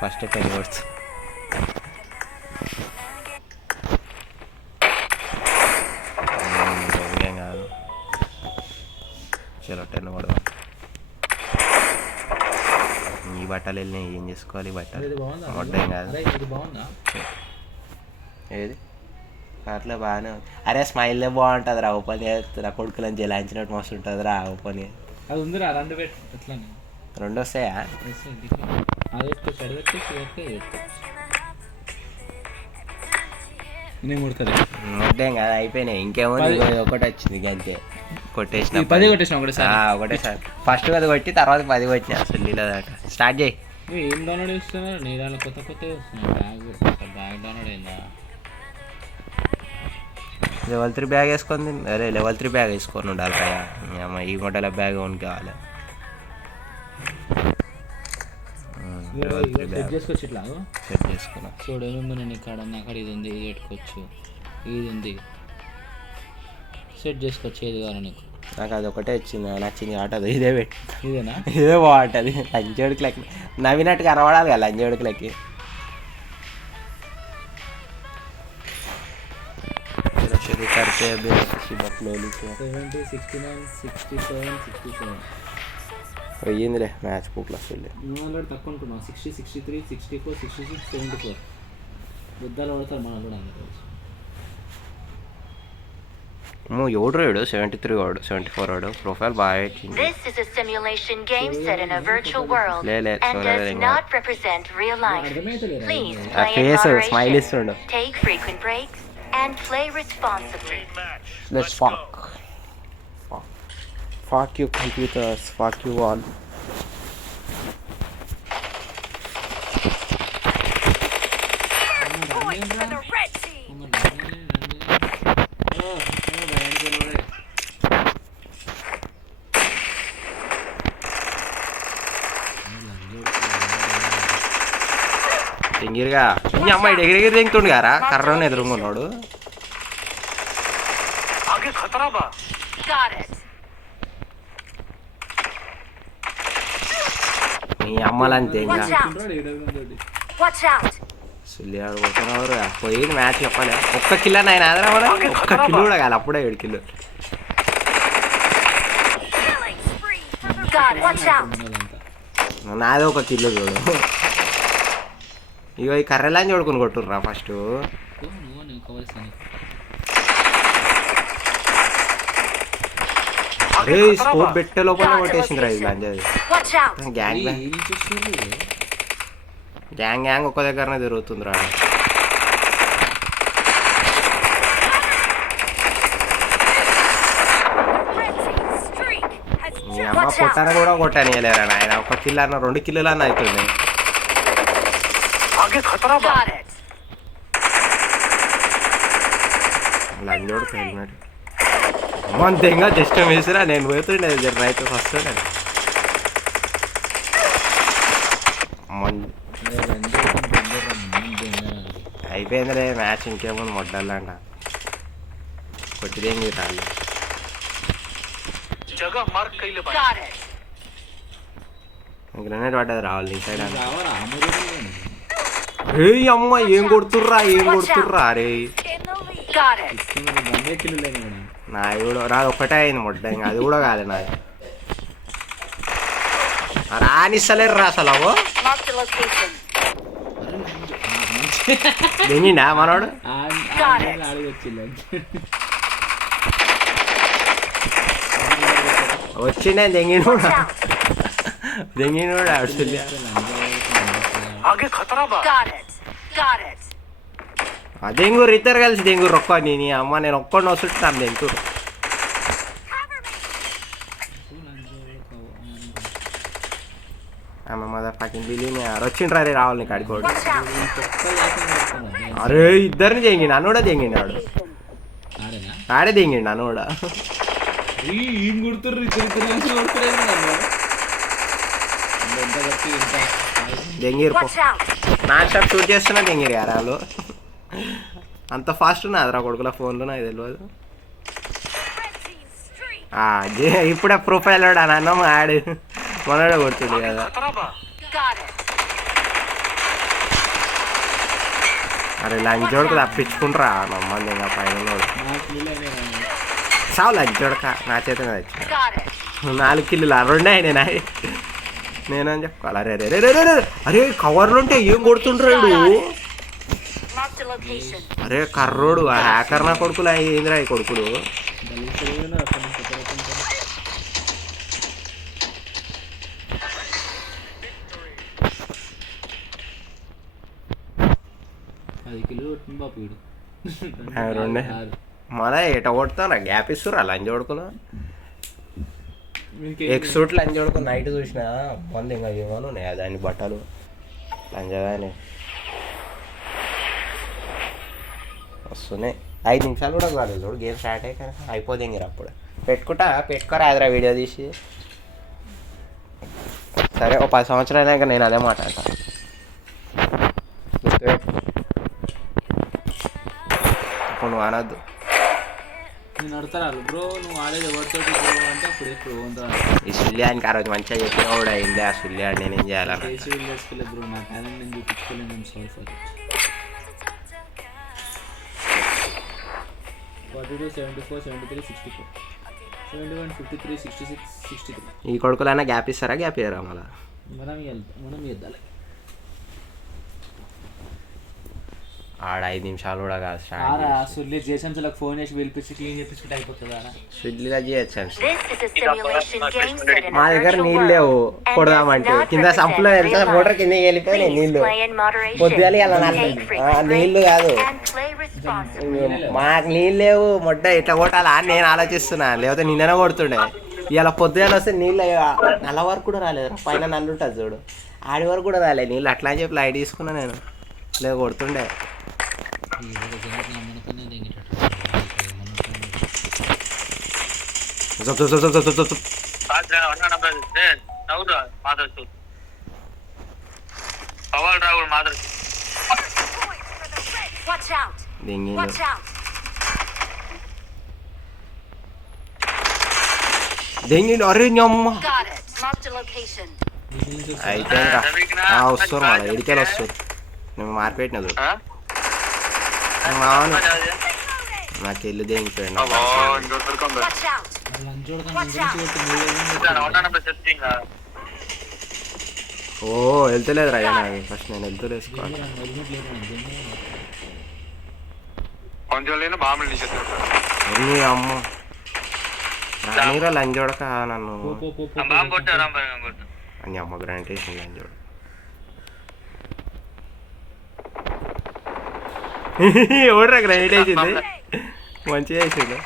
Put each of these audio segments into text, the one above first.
First 10 కొడుతు ఇంకేం కాదు. చలో 10 కొడదాం. ఈ బట్టలు వెళ్ళినాయి, ఏం చేసుకోవాలి బట్టలు మొట్టేం కాదు. ఏది అట్లా బాగానే ఉంది. అరే స్మైల్లే బాగుంటుంది రా, ఓపెన్ చేస్తున్నా కొడుకులని జలాయించినట్టు మస్తు ఉంటుంది రా ఓపెన్. అది ఉందిరా, రెండు వస్తాయా? మొట్టేం కాదు, అయిపోయినాయి. ఇంకేమో ఒకటి వచ్చింది అంతే. కొట్టేసిన 10 కొట్టేసిన ఒకటేసారి. ఫస్ట్ అది కొట్టి తర్వాత 10 కొట్టినా. అసలు నీళ్ళదాట స్టార్ట్ చేయి. ఏం డౌన్లోడ్ చేస్తున్నారు? నీ దాంట్లో కొత్త వస్తున్నాయి. బ్యాగ్ డౌన్లోడ్ అయిందా? లెవెల్ 3 బ్యాగ్ వేసుకొని. అరే లెవెల్ 3 బ్యాగ్ వేసుకొని ఉండాలి కదా. ఈ మోడల్ బ్యాగ్ ఓన్ కావాలి. సెట్ చేసుకోవచ్చు. ఇట్లా సెట్ చేసుకున్నా. చూడు ఏమేమి నేను ఇక్కడ అక్కడ ఇది ఉంది, ఇది పెట్టుకోవచ్చు, ఇది ఉంది, సెట్ చేసుకోవచ్చు. ఏది కావాలి నీకు? నాకు అది ఒకటే వచ్చింది, నచ్చింది కాబట్టి అది ఇదే పెట్టి. ఇదేనా? ఇదే బాగుంటుంది. లంజోడుకులకి నవ్వినట్టు కనబడాలి కదా లంజోడుకులకి. करते हैं अभी स्लोली से 70 69 67 67 అయ్యిందిలే మ్యాచ్ పూక్లా వెళ్ళి. నువ్వు తక్కువ అనుకున్నావు. 60 63 64 66 74 బుద్ధాలు పడతారు మన కూడా అందరూ. ఎవడు రాడు 73 వాడు 74 వాడు ప్రొఫైల్ బాగా వచ్చింది. This is a simulation game set in a virtual world and does not represent real life. Please play in moderation, take frequent breaks and play responsibly. Let's fuck you computers, fuck you all. Point for the red team. ఎంగిరిగా ఈ అమ్మాయి ఎగిరిగిరి దింగుతుండు గారా కర్రని ఎదురుకున్నాడు. నీ అమ్మలంతే ఇంకా సుల్లియాడు పోతున్నారు. పోయింది match చెప్పలే. ఒక్క kilo ఆయన ఆదరా, ఒక్క కిలో కూడా కాదు అప్పుడే 7 కిలో. నాదే 1 కిలో చూడు. ఇగో ఈ కర్రెలాని చూడుకుని కొట్టుర్రా ఫస్ట్. అరే స్కోప్ పెట్టే లోపల కొట్టేసింది రా ఇది లంజది. గ్యాంగ్ ఒక్క దగ్గరనే తిరుగుతుందిరా. మీ అమ్మ పుట్టాన కూడా కొట్టనియలేరా నాయన. 1 కిలో అన్న 2 కిలోలు అన్న అవుతుంది. లంజోడు హెల్మెట్ అంతేగా జస్ట్ వేసిరా. నేను పోతుండే రైతు ఫస్ట్ అయిపోయిందిలే మ్యాచ్. ఇంకేముంది మొడ్డల్లాంట కొట్టిదేం రాళ్ళు. గ్రెనేడ్ పడ్డది రావాలి ఈ సైడ్. రే అమ్మ ఏం కొడుతుర్రా అరే. నాది కూడా రాదు, ఒక్కటే అయింది మొట్ట. ఇంకా అది కూడా కాదు నాది. రానిస్తలేరు రా అసలు. అవో దింగిండా మనోడు. వచ్చిండే దెంగిన కూడా ఆడుతుంది. దెంగూరు ఇద్దరు కలిసి దెంగూరు ఒక్క నీ అమ్మ. నేను ఒక్కడిని వస్తుంటాను దెంగూరు. ఆమె మదర్ ఫకింగ్ బిల్లి వచ్చిండ్రా రే రావాలి నీకు అడుకోడు. అరే ఇద్దరిని దెంగిండు. నన్ను కూడా దెంగిండు ఆడే దెంగిండు నన్ను కూడా. దెంగిరు నాన్ స్టాప్ షూట్ చేస్తున్నా దెంగిరు గారు వాళ్ళు. అంత ఫాస్ట్ ఉన్నదిరా కొడుకుల ఫోన్లో నాకు తెలియదు. ఇప్పుడే ప్రొఫైల్ అన్నం ఆడు మనోడే కొడుతుంది కదా. అరే లంచోడుకు తప్పించుకుంటారా నమ్మంది ఇంకా పైన నాకు కిల్లు అయినా చావు లంచోడక నా చేత తెచ్చిన 4 కిల్లులు 2 అయినాయి నేనని చెప్పుకోవాలి అరే అరే అరే అరే అరే కవర్లు ఉంటే ఏం కొడుతుంటాడు Marked a location. అరే కర్రోడు ఆ హ్యాకర్ నా కొడుకులు ఏందిరా ఈ కొడుకులు దళితులు అసలు కొత్త 10 కిలో కొట్టింది బాపు వీడు. రెండే మళ్ళీ ఎట కొడతాను గ్యాప్ ఇస్తురా లంచ్ కొడుకులు ఎక్స్ సూట్ లంచ్ కొడుకు నైట్ చూసిన మంది ఇంకా ఏమో ఉన్నాయి దాని బట్టలు లంచగానే వస్తున్నాయి 5 నిమిషాలు కూడా కాలేదు చూడు గేమ్ స్టార్ట్ అయ్యి కానీ అయిపోతుంది ఇంక అప్పుడు పెట్టుకోరా ఎదురా వీడియో తీసి సరే ఓ 10 సంవత్సరాలు అయినాక నేను అదే మాట్లాడతా ఇప్పుడు నువ్వు అనద్దు నేను అడతారు బ్రో నువ్వు ఆడేది ఎవరితో బ్రో అంటే అప్పుడు ఎప్పుడు ఈ సుల్యానికి ఆ రోజు మంచిగా చెప్పినా కూడా అయింది ఆ సుల్యాన్ని నేనేం చేయాలని చేసి వెళ్ళేసుకోలేదు బ్రో నా టాలెంట్ నేను చూపించుకోలేదు నేను సారీ ఫర్ ఇట్ 42 74 73 64 71 53 66 63 ఈ కొడుకులైనా గ్యాప్ ఇస్తారా గ్యాప్ ఇయ్యరా మళ్ళీ మనం ఇద్దాలి ఆడ 5 నిమిషాలు కూడా కాదు సుల్లి జేసన్స్లకు ఫోన్ చేసి పిలిపించి క్లీన్ చేపించుకుంటే అయిపోతుందా సుల్లిలా చేయొచ్చు This is a simulation game set in మా a దగ్గర virtual నీళ్ళు world లేవు and కొడదామంటే does not కింద సంపులో represent వెళ్తే real మోటార్ life. కింద వెళ్ళిపోయి Please నీళ్ళు play in moderation, పొద్దుగాలి అలా take frequent నీళ్ళు breaks, కాదు and play responsibly. మాకు నీళ్ళు లేవు మొట్ట ఎట్లా కొట్టాలా అని నేను ఆలోచిస్తున్నా లేకపోతే నిన్ననే కొడుతుండే ఇలా పొద్దుగాల వస్తే నీళ్ళు నల్ల వరకు కూడా రాలేదు పైన నల్లు ఉంటుంది చూడు ఆడి వరకు కూడా రాలేదు నీళ్ళు అట్లా అని చెప్పి లైట్ తీసుకున్నా నేను లేదు కొడుతుండే Watch out! Watch out! దెంగిండు అరే అమ్మ Got it. Marked a location. అయితే వస్తారు మళ్ళీ ఎడికెళ్ళి వస్తారు నేను మార్కెట్న చూడు అవును నాకు వెళ్ళి దేంగిపోయాను Watch out! ఓ వెళ్తలేదు రా నాకు ఫస్ట్ నేను వెళ్తలేసుకోవాలి ఎన్ని అమ్మ రానీరా లంజోడక నన్ను అని అమ్మ గ్రాంట్ వేసింది లంజోడు ఎవడరా గ్రాంట్ వేసింది మంచిగా వేసింది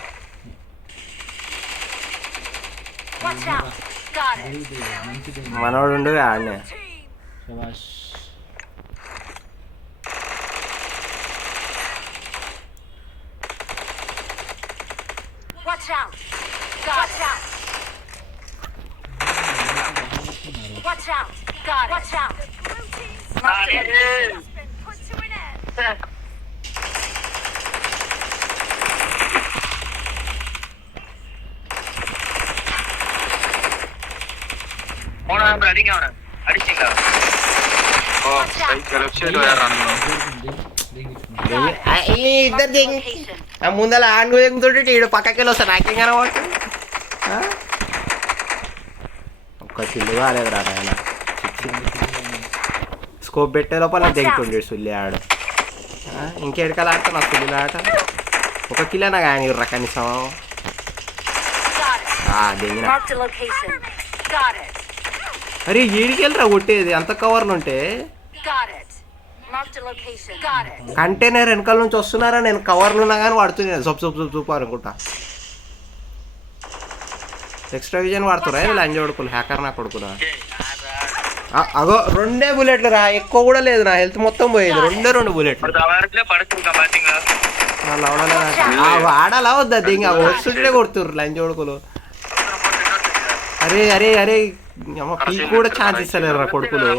Watch out! Got it. మనోడు ఉండు ఆడనే శభాష్ Watch out! Got it. Watch out! Got it. Watch out! Marked a location. Put to an end. ఇద్దరు ముందర ఆండు ఎంగుతుంటే ఈడు పక్కకి వెళ్ళి వస్తాను నాకేం కనబడుతుంది ఒక్క చిల్లు కాలేదు రా ఆయన స్కోప్ పెట్టే లోపల దిగుతుండే సుల్లి ఆడు ఇంకేడుకలు ఆడతా నా సుల్లిలో ఆట 1 కిలోనా కానీ రా కనీసం దిగిన Marked a location. Got it. అరే ఏడికి వెళ్ళరా కొట్టేది అంత కవర్లు ఉంటే Got it. Marked a location. Got it. Container వెనకాల నుంచి వస్తున్నారా నేను కవర్లు ఉన్నా కానీ వాడుతున్నాను సూప్ అనుకుంటా ఎక్స్ట్రా విజన్ వాడుతురా లంచ్ కొడుకులు హ్యాకర్ నా కొడుకునా అగో 2 బుల్లెట్లు రా ఎక్కువ కూడా లేదు నా హెల్త్ మొత్తం పోయేది 2 బుల్లెట్లు ఆడాలా వద్దా దింగ వస్తుంటే కొడుతుర్రు లంచ్ కొడుకులు అరే అరే అరే పీక్ కూడా ఛాన్స్ ఇస్తలేరు రా కొడుకులు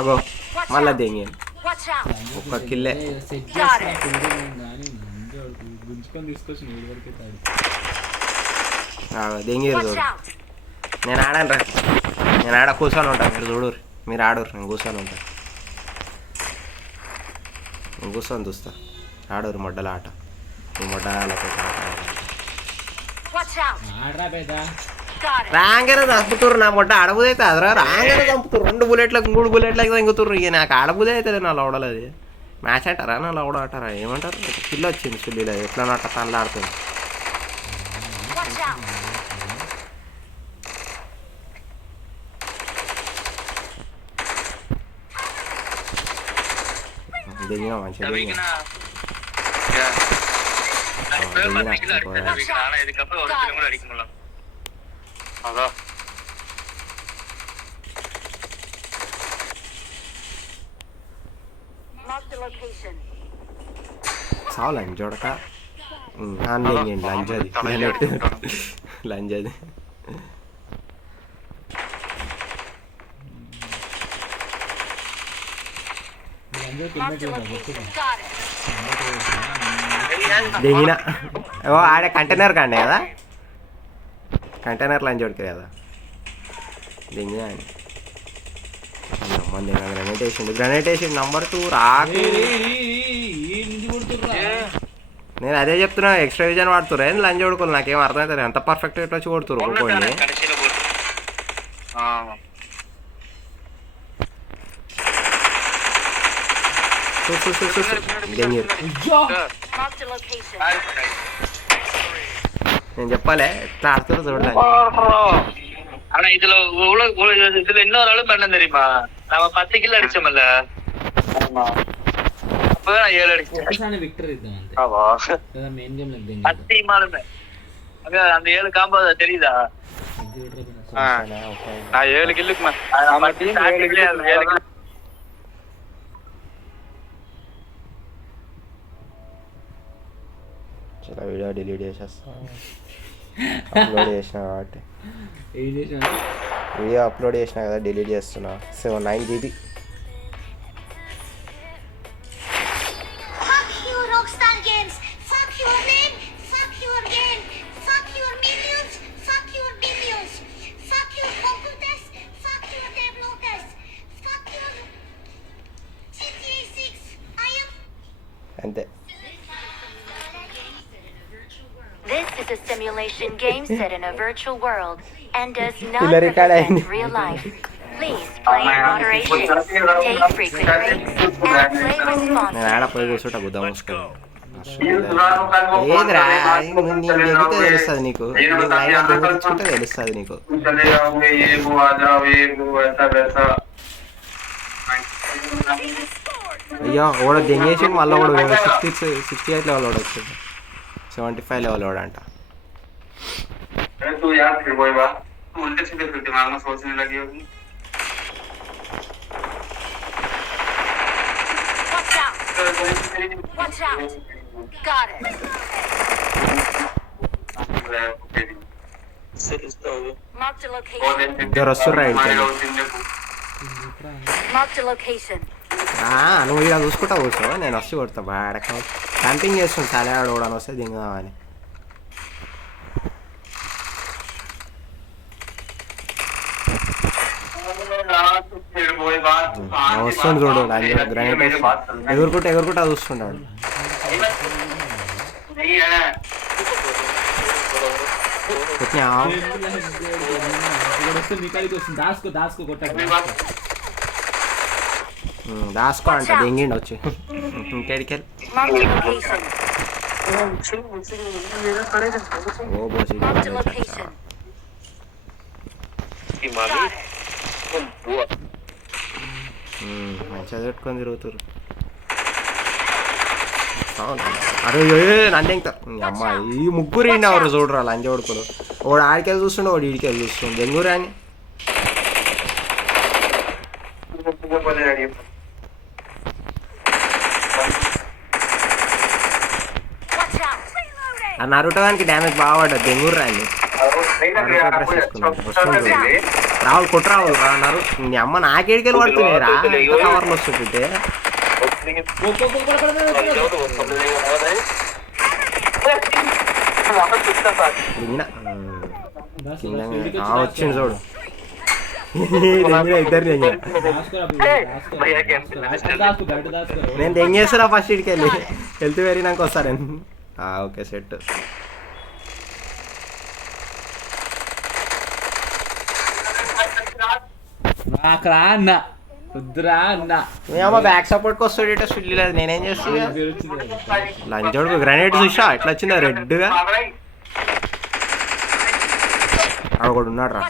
అగో మళ్ళా దింగి Watch out! 1 కిల్లే సెట్ చేసి కానీ గుంజుకొని తీసుకొచ్చి నీళ్ళు వరకే తాడు దింగిరు Watch చూడు out! నేను ఆడాను రా నేను ఆడ కూర్చొని ఉంటాను మీరు చూడు మీరు ఆడరు, నేను కూర్చొని ఉంటా. నేను కూర్చొని చూస్తా. ఆడరు మొడ్డల ఆట. ఈ మొడ్డలతో ఆడరా పెద్ద రాగానే చంపుతుర్రు. నా మొట్ట ఆడబుదైతే అదరా రాగానే చంపుతుర్రు. 2 బుల్లెట్లకు 3 బుల్లెట్లకు తెంగుతుర్రు. ఇక నాకు ఆడబుదే అవుతుంది నా లవడలు. అది మ్యాచ్ అంటారా నా లవడ అంటారా ఏమంటారు? పిల్ల వచ్చింది సుల్లిలో ఎట్లా నట్ట పనులు ఆడుతుంది. దిగినా మంచిగా దిగినా. చావు లంచ్ చూడక ఆన్లైన్ లంచ్ అది లంచ్ అది. దిగిన ఓ ఆడే కంటైనర్ కండే కదా, కంటైనర్ లంచ్ ఉడికే కదా దిగినా. మంది గ్రనేట్ వేసిండు, గ్రనేట్ వేసిండు. నంబర్ 2 రాకు. నేను అదే చెప్తున్నా, ఎక్స్ట్రా విజన్ వాడుతురా లంచ్ కొడుకోవాలి. నాకేం అర్థమవుతుంది. ఎంత పర్ఫెక్ట్ ఎట్లా వచ్చి కొడుతురు ఒక్కొక్కడిని. నేను చెప్పాలే ఎట్లా ఆడుతురు చూడలేదు. ஆனா இதுல இதுல இன்னொரு ஆளு பண்ண தெரியுமா? நம்ம 10 கிலோ அடிச்சோம்ல, அப்பதான் 7 அடிச்சேன். விக்டர் இதான் அந்த ஆமா மெயின் கேம்ல இருந்து 10 மாலுமே அங்க அந்த 7 காம்போ தெரியுதா? நான் 7 கில்லுக்கு நம்ம டீம் 7 கிலோ. చలో వీడియో డిలీట్ చేసేస్తా. అప్లోడ్ చేసిన కాబట్టి వీడియో అప్లోడ్ చేసినా కదా డిలీట్ చేస్తున్నా. 9 GB. అంతే. This is a simulation game set in a virtual world and does not represent real life. Please play in moderation, take frequent breaks, and play responsibly. నేను ఆడ పోయి కూర్చుంటా బుద్ధ మూసుకొని. ఏదిరా నీకు ఎగితే తెలుస్తుంది, నీకు లైన్ దొంగలించుకుంటే తెలుస్తుంది నీకు. అయ్యో ఓడ దెంగేసి మళ్ళీ కూడా 68 లెవెల్ కూడా వచ్చింది. 75 లెవెల్ కూడా అంట. ఇద్దరు వస్తుర్రా నువ్వు ఇలా చూసుకుంటా కూర్చో, నేను వస్తూ కొడతా. బాగా క్యాంపింగ్ చేస్తుంది చాలా ఆడవడానికి వస్తే దిగుదామని. వస్తుంది చూడు గ్రానైట్ ఎగురుకుంటా చూస్తున్నాడు. దాసుకో అంట దెంగిండి వచ్చి ఇంకెడికి మంచిగా పెట్టుకొని తిరుగుతారు. అరే నన్ను ఇంకా అమ్మ ఈ ముగ్గురు ఇండవరు చూడరా లంచ కొడుకులు. వాడు ఆడికెళ్ళి చూస్తుండే, వాడు ఈడికెళ్ళి చూస్తుండే. దెంగురా అని ఆ నరుటవానికి డ్యామేజ్ బాగా పడ్డది. దెంగుర్రా అని రావులు కొట్టరావులు రా నరు. నీ అమ్మ నాకేడికెళ్ళి పడుతున్నాయి రా కవర్లు వస్తుంటే. వచ్చింది చూడు. ఇద్దరు దెంగిన నేను దెంగేస్తున్నా ఫస్ట్ ఇడికి వెళ్ళి హెల్త్ పెరిగినాక వస్తా నేను. Okay set. రాకరా అన్న వద్దురా అన్న ఏమో బ్యాక్ సపోర్ట్కి వస్తాడు ఇట స్విల్ లేదు. నేనేం చేస్తున్నా లంచోడుకు గ్రానైట్ చూసా ఎట్లా వచ్చిందా రెడ్గా. ఒకడు ఉన్నాడు రా.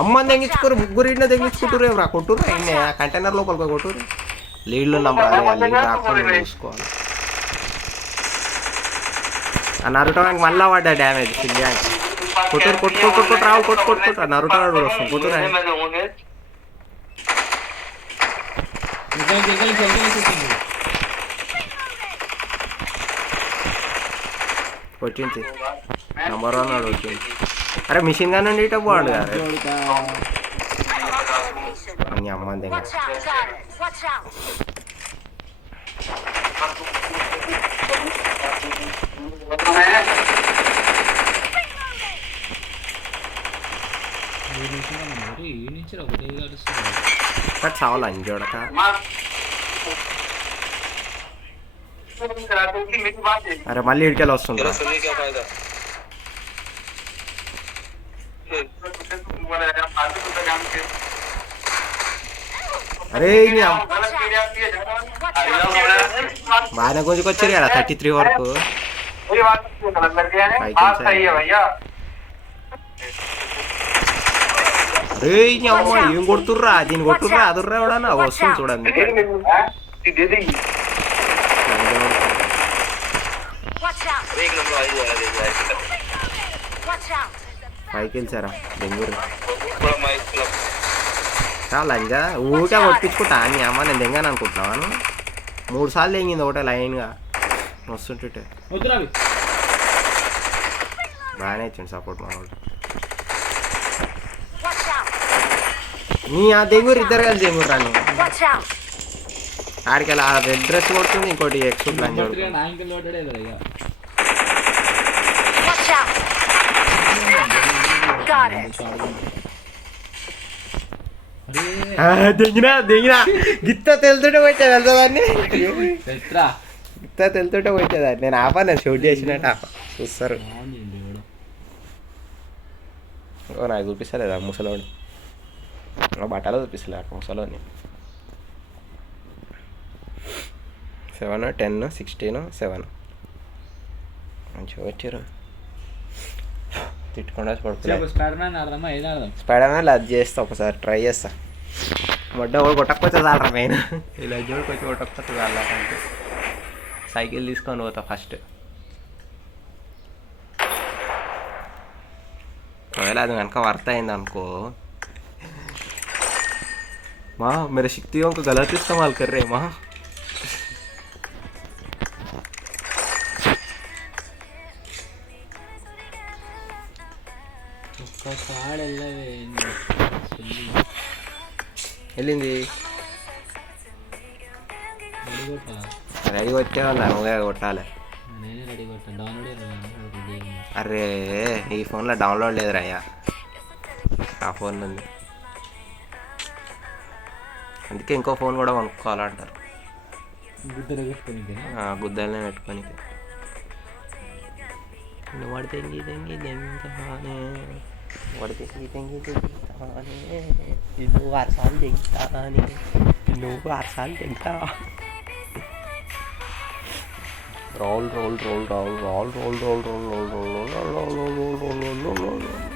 అమ్మని తెంగించుకోరు ముగ్గురు ఇంట్లో తెంగించుకుంటారు ఏం రా. కొట్టురు అయినా కంటైనర్ లోపలికి కొట్టురు. లీడ్లు లీడ్ రాకుండా చూసుకోవాలి. ఆ నరుటానికి మళ్ళా పడ్డా డ్యామేజ్ ఫిల్యానికి. కొట్టురు కొట్టు రావు కొట్టు నరుటా కూడా వస్తుంది కొట్టురు. వచ్చింది నెంబర్ 1 వాడు వచ్చింది. అరే మిషన్ గన్ అండి ఇట బాగుండు కదా. నీ అమ్మ దగ్గర చావాలి అంజోడక. అరే మళ్ళీ ఇడికెళ్ళి వస్తుంది. అరే బాగానే కొంచెం కదా 33 వరకు. అరే అమ్మ ఏం కొడుతుర్రా దీన్ని కొట్టుర్రా అదుర్రా ఎవడన్నా వస్తుంది చూడండి. పైకి వెళ్ళారా బెంగళూరు చాలా ఇంకా ఊరికే కొట్టించుకుంటా అని అమ్మ. నేను దెంగాను అనుకుంటున్నాను. 3 సార్లు దెంగింది ఒకటే లైన్గా వస్తుంటే. బాగానే ఇచ్చింది సపోర్ట్ మా వాళ్ళు. నీ ఆ దెంగూరు ఇద్దరు కలిసి దెంగూరు రాని ఆడికి వెళ్ళి ఆ రెడ్ డ్రెస్ కొడుతుంది. ఇంకోటి ఎక్స్ట్రా ప్లాన్ దిగినా గిత్త తెలుతుంటే పోయితే వెళ్తాదాన్ని. గిత్త తెలుతుంటే పోయితేదాన్ని. నేను ఆపా నేను షూట్ చేసినట్టు ఆపా చూస్తారు. నాకు చూపిస్తలేదా ముసలోని బట్టలో చూపిస్తలే అక్కడ ముసలోని. 7, 10, 16, 7 మంచిగా వచ్చారు. తిట్టుకుండా పడుతుంది. స్పైడర్ మ్యాన్ అది చేస్తా ఒకసారి ట్రై చేస్తా. మొడ్డ కూడా కొట్టకపోతే చాలరా మెయిన్. ఇలా జోడికి వచ్చి కొట్టకపోతే చాలంటే సైకిల్ తీసుకొని పోతా ఫస్ట్. ఒకవేళ అది కనుక వర్త్ అయింది అనుకో माँ मेरे शक्तियों का गलत इस्तेमाल कर रहे हैं माँ. వెళ్ళింది రెడీ వచ్చా నువ్వే కొట్టాలి. అరే ఈ ఫోన్లో డౌన్లోడ్ లేదురా అయ్యా. ఆ ఫోన్ ఉంది అందుకే ఇంకో ఫోన్ కూడా కొనుక్కోవాలంటారు. గుద్దలనే పెట్టుకొని వాడు తెంగి తెంగి తెంగానే వాడు తెంగి తెంగి తెంగుతానే నువ్వు 6 సార్లు తెంగుతానే నువ్వు 6 సార్లు తెంగుతా. Roll roll roll roll roll roll roll roll roll roll roll roll roll roll roll roll roll.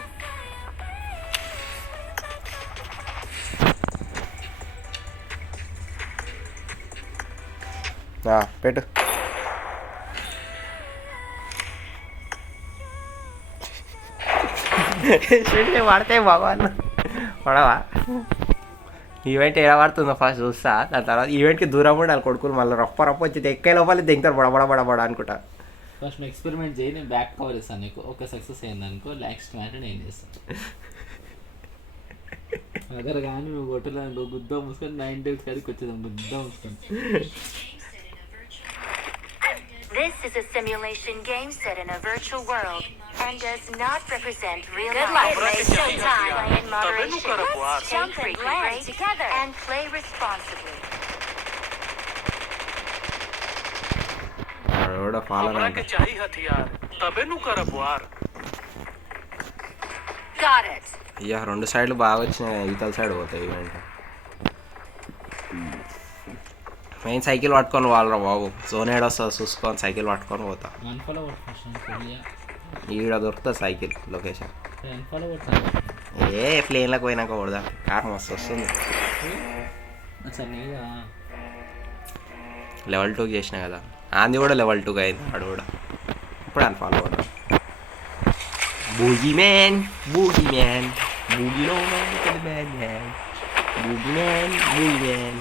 పెట్టు వాడితే బాగా పడవా. ఈవెంట్ ఎలా పడుతుందో ఫస్ట్ చూస్తా. దాని తర్వాత ఈవెంట్కి దూరం ఉండాలి కొడుకులు. మళ్ళీ రప్ప వచ్చి ఎక్కే లోపల దింగుతారు బడబడ అనుకుంటా. ఫస్ట్ నువ్వు ఎక్స్పెరిమెంట్ చేయి, నేను బ్యాక్ కవర్ ఇస్తాను నీకు. ఒక సక్సెస్ అయింది అనుకో నెక్స్ట్ మ్యాచ్ నేను చేస్తాను. అదర్ కానీ నువ్వు కొట్టలేదు గుద్ద మూసుకొని 9 days కాడికి వచ్చేదాం గుద్ద మూసుకొని. This is a simulation game set in a virtual world and does not represent real Good life. luck, it's showtime. Play in moderation. Let's jump Take and frequent land breaks together. and play responsibly. వాడు కూడా follow हमरा के चाही हथियार तबे नु करब वार Got it. ఇక 2 సైడ్లు బాగా వచ్చినాయి, ఇవతల సైడ్ పోతాయి ఈవెంట్. మెయిన్ సైకిల్ పట్టుకొని వాళ్ళరా బాబు, జోన్ ఏడొస్తుంది చూసుకొని సైకిల్ పట్టుకొని పోతా. అన్ఫాలో కొట్టు ఫస్ట్ ఈడ దొరుకుతుంది సైకిల్ లొకేషన్. అన్ఫాలో కొట్టు. ఏ ప్లేన్లకు పోయినాక కొడదా, కార్ మస్తు వస్తుంది. అసలు నీదా లెవెల్ 2 చేసిన కదా, ఆంది కూడా లెవెల్ 2 అయింది, వాడు కూడా ఇప్పుడు అన్ఫాలో కొడదాం. బూగీ మ్యాన్ బూగీ మ్యాన్ బూగీలో man boogie man boogie man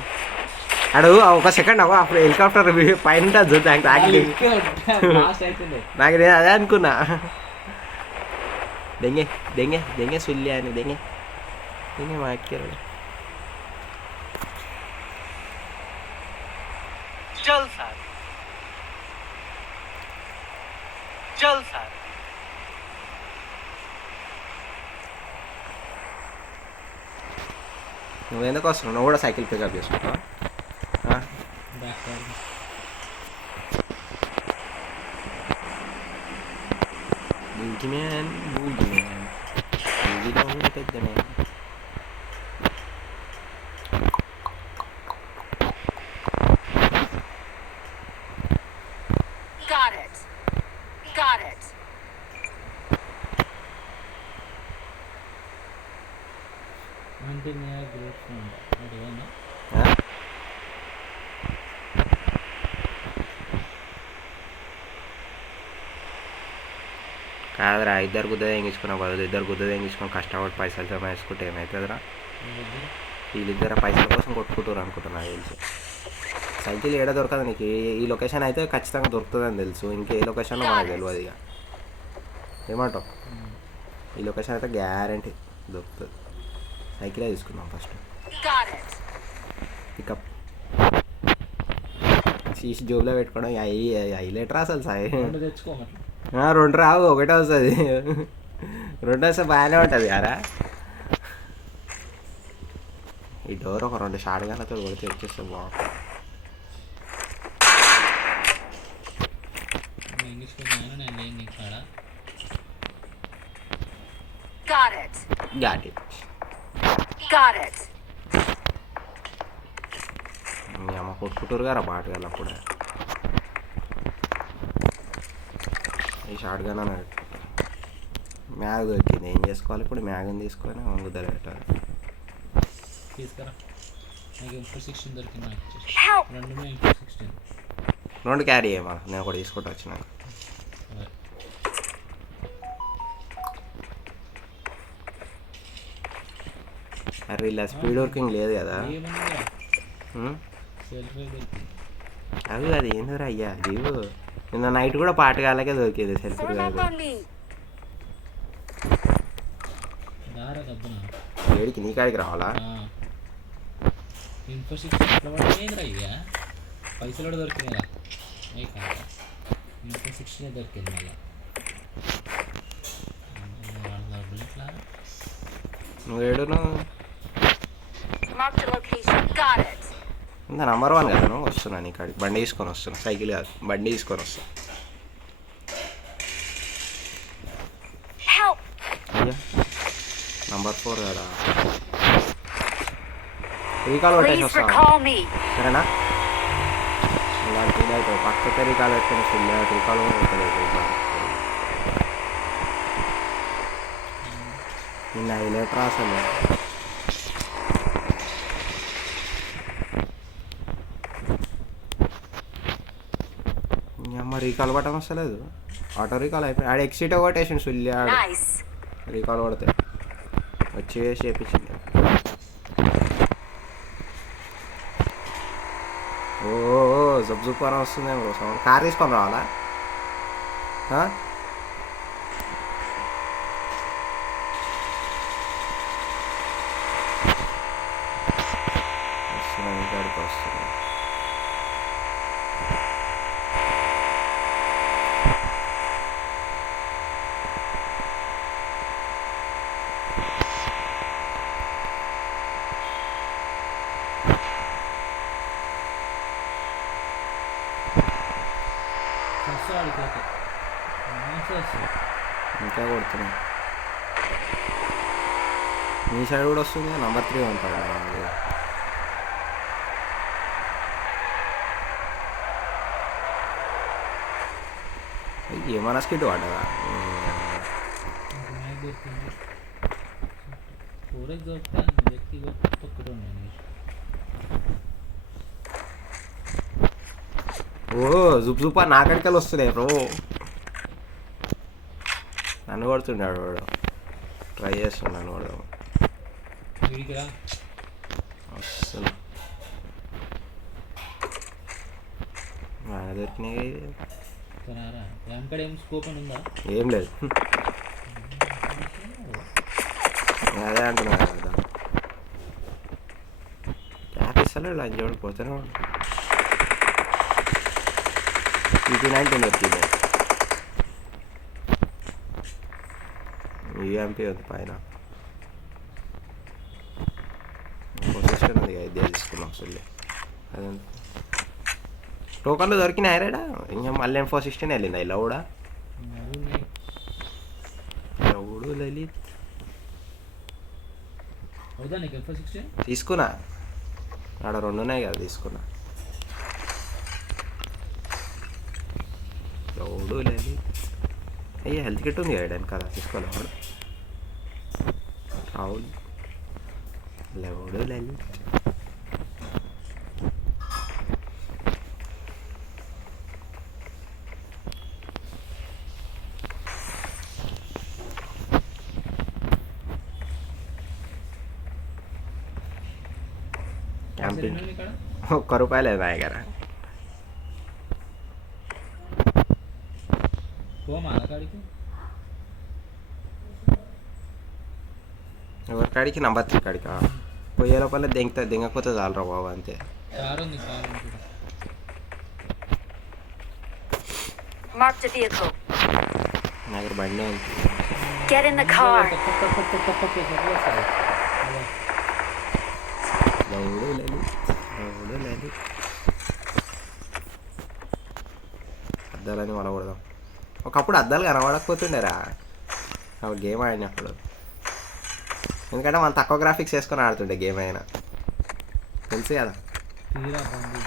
అడు ఒక సెకండ్ అవ్వ అప్పుడు హెలికాప్టర్ పైన ఉంటుంది చూడు, నాకు లాస్ట్ అవుతుంది. నాకు నేను అదే అనుకున్నా. దెంగే దెంగే దెంగే సుల్లి అని దెంగే దెంగే మాట్లాడు. चल सार चल सार నువ్వు ఎందుకు వస్తున్నావు, నువ్వు కూడా సైకిల్ పికప్ చేసుకుంటావా? Back side boogie man boogie man బూగీలో ఉన్న పెద్ద man. Got it. Got it. అంటే నేను గ్రూప్స్ అడిగాను. కాదురా, ఇద్దరు గుద్ద తెంగించుకున్న బదులు ఇద్దరు గుద్ద తెంగించుకొని కష్టపడి పైసలు జమ వేసుకుంటే ఏమవుతుందిరా? వీళ్ళిద్దరు పైసల కోసం కొట్టుకుంటారు అనుకుంటున్నా తెలిసి. సైకిల్ ఏడ దొరకదు నీకు, ఈ లొకేషన్ అయితే ఖచ్చితంగా దొరుకుతుందని తెలుసు, ఇంకే లొకేషన్లో మనకు తెలియదు. ఇక ఏమంటావు, ఈ లొకేషన్ అయితే గ్యారంటీ దొరుకుతుంది. సైకిలే తీసుకుందాం ఫస్ట్. Got it. పికప్ సీసీ జోబులో పెట్టుకోవడం హైలైటర్ అసలు సాయి. తెచ్చుకోమట్లు 2 రావు, ఒకటే వస్తుంది. 2 వస్తే బాగానే ఉంటుంది యారా. ఈ డోర్ ఒక 2 షార్ట్ గన్లతో కొడితే వచ్చేస్తే బాగుంటుంది. ఇంగ్లీష్ నేను లేని నీ కాడ. Got it. గాటి Got it. మీ అమ్మ కొట్టుకుంటారు కదా బాట గల అప్పుడే. ఈ షార్ట్ గన్ అని మ్యాగ్ దొరికింది, ఏం చేసుకోవాలి ఇప్పుడు? మ్యాగ్ని తీసుకొని గుద్దలు పెట్టాలి. తీసుకురా. నాకు M416 దొరికింది, నాకు ఇచ్చేసి. Help. 2 M416. 2 క్యారీ చేయమా, నేను ఒకటి తీసుకుంటూ వచ్చినాక. అదే. అరే ఇలా స్పీడ్ వర్కింగ్ లేదు కదా. ఏమన్నా ఉం? సెల్ఫ్ దొరికింది. అవి అది ఏందిరా అయ్యా లీవు. నిన్న నైట్ కూడా పాటగాళ్ళకే దొరికింది సెల్ఫ్ దారా దబ్బున. ఏడికి నీ కాడికి రావాలా? M416 ఎట్లా పడిపోయిందిరా ఇవా? పైసలు కూడా దొరికినాయిరా. ఏ కాదు, M416 దొరికింది మళ్ళీ. డబ్బులు ఎట్లా? నువ్వు ఏడును Marked a location. Got it. ఇంత నంబర్ 1 కదా, నువ్వు వస్తున్నా నీ కాడికి బండి తీసుకొని వస్తున్నా, సైకిల్ కాదు బండి తీసుకొని వస్తా. Help. అయ్యా నంబర్ 4 కదా, రీకాల్ పెట్టేసి Please వస్తాను recall me. సరేనా? ఇలాంటి అయితే పక్కకే రీకాల్ పెట్టుకుని ఫుల్ రీకాల్ నిన్న హైలైటర్ అసలు. అమ్మ రీకాల్ పట్టడం వస్తలేదు, ఆటో రీకాల్ అయిపోయి ఆడ ఎక్సిట్ కొట్టేసిండు సుల్లి. ఆడ Nice. రీకాల్ కొడితే వచ్చి చేపించింది. ఓ జబ్ జుప్ అని వస్తుందేమో సౌండ్. కార్ తీసుకొని రావాలా? వస్తున్నాయి ఇంకాడికి వస్తున్నాయి. వాడికి ఓకే మంచిగా వస్తుంది. ఇంకా కొడుతున్నా. మీ సైడ్ కూడా వస్తుంది. నెంబర్ 3 ఉంటాడు. ఏమన్నా స్కిట్ వాడదా? నాకు మ్యాచ్ దొరికింది. 4x దొరికితే వ్యక్తి ఒక్కటి ఉన్నాను. ఓ జుప్ జుపా నాకడికలు వస్తున్నాయి బ్రో. నన్ను కొడుతున్నాడు వాడు. ట్రై చేస్తున్నాను వాడు. వీడికి రా. అసలు దొరికినాయి. కొనారా వెంకడ ఏం స్కోప్ అని ఉందా? ఏం లేదు. అదే అంటున్నా కదా. క్యాప్ ఇస్తలే లంచ్ చూడకపోతేనే వాడు. ఇది 19 వచ్చింది. యూఎంపీ ఉంది పైన. పొజిషన్ ఉంది. ఇదే తీసుకున్నాం అసలు. అదే టోకన్లు దొరికినాయి రేడా. ఇంకా మళ్ళీ 416 వెళ్ళింది ఇలా కూడా. లవుడు లలిత్ అవుదా నీకు F16? తీసుకున్నా. ఆడ 2 ఉన్నాయి కదా తీసుకున్నా. లవుడు లలిత్. అయ్యా హెల్త్ కిట్ ఉంది వేయడానికి కదా తీసుకోవాలి వాడు. రావుల్ లవుడు లలిత్. క్యాంపింగ్ ఇక్కడ ₹1 లేదు నా దగ్గర. పోమా కాడికి ఎవరి కాడికి నెంబర్ 3 కాడికా పోయే లోపల దింగకపోతే చాలరా బాబు అంతే. కారు ఉంది కారు ఉంది. Marked a vehicle. నా దగ్గర బండి ఉంది. Get in the car. లవుడు లలిత్ లవుడు లలిత్. అద్దాలని మన కొడదాం. ఒకప్పుడు అద్దాలు కనబడకపోతుండేరా అప్పుడు గేమ్ ఆడినప్పుడు. ఎందుకంటే మనం తక్కువ గ్రాఫిక్స్ వేసుకొని ఆడుతుండే గేమ్ అయినా తెలుసు కదా. తీరా బండి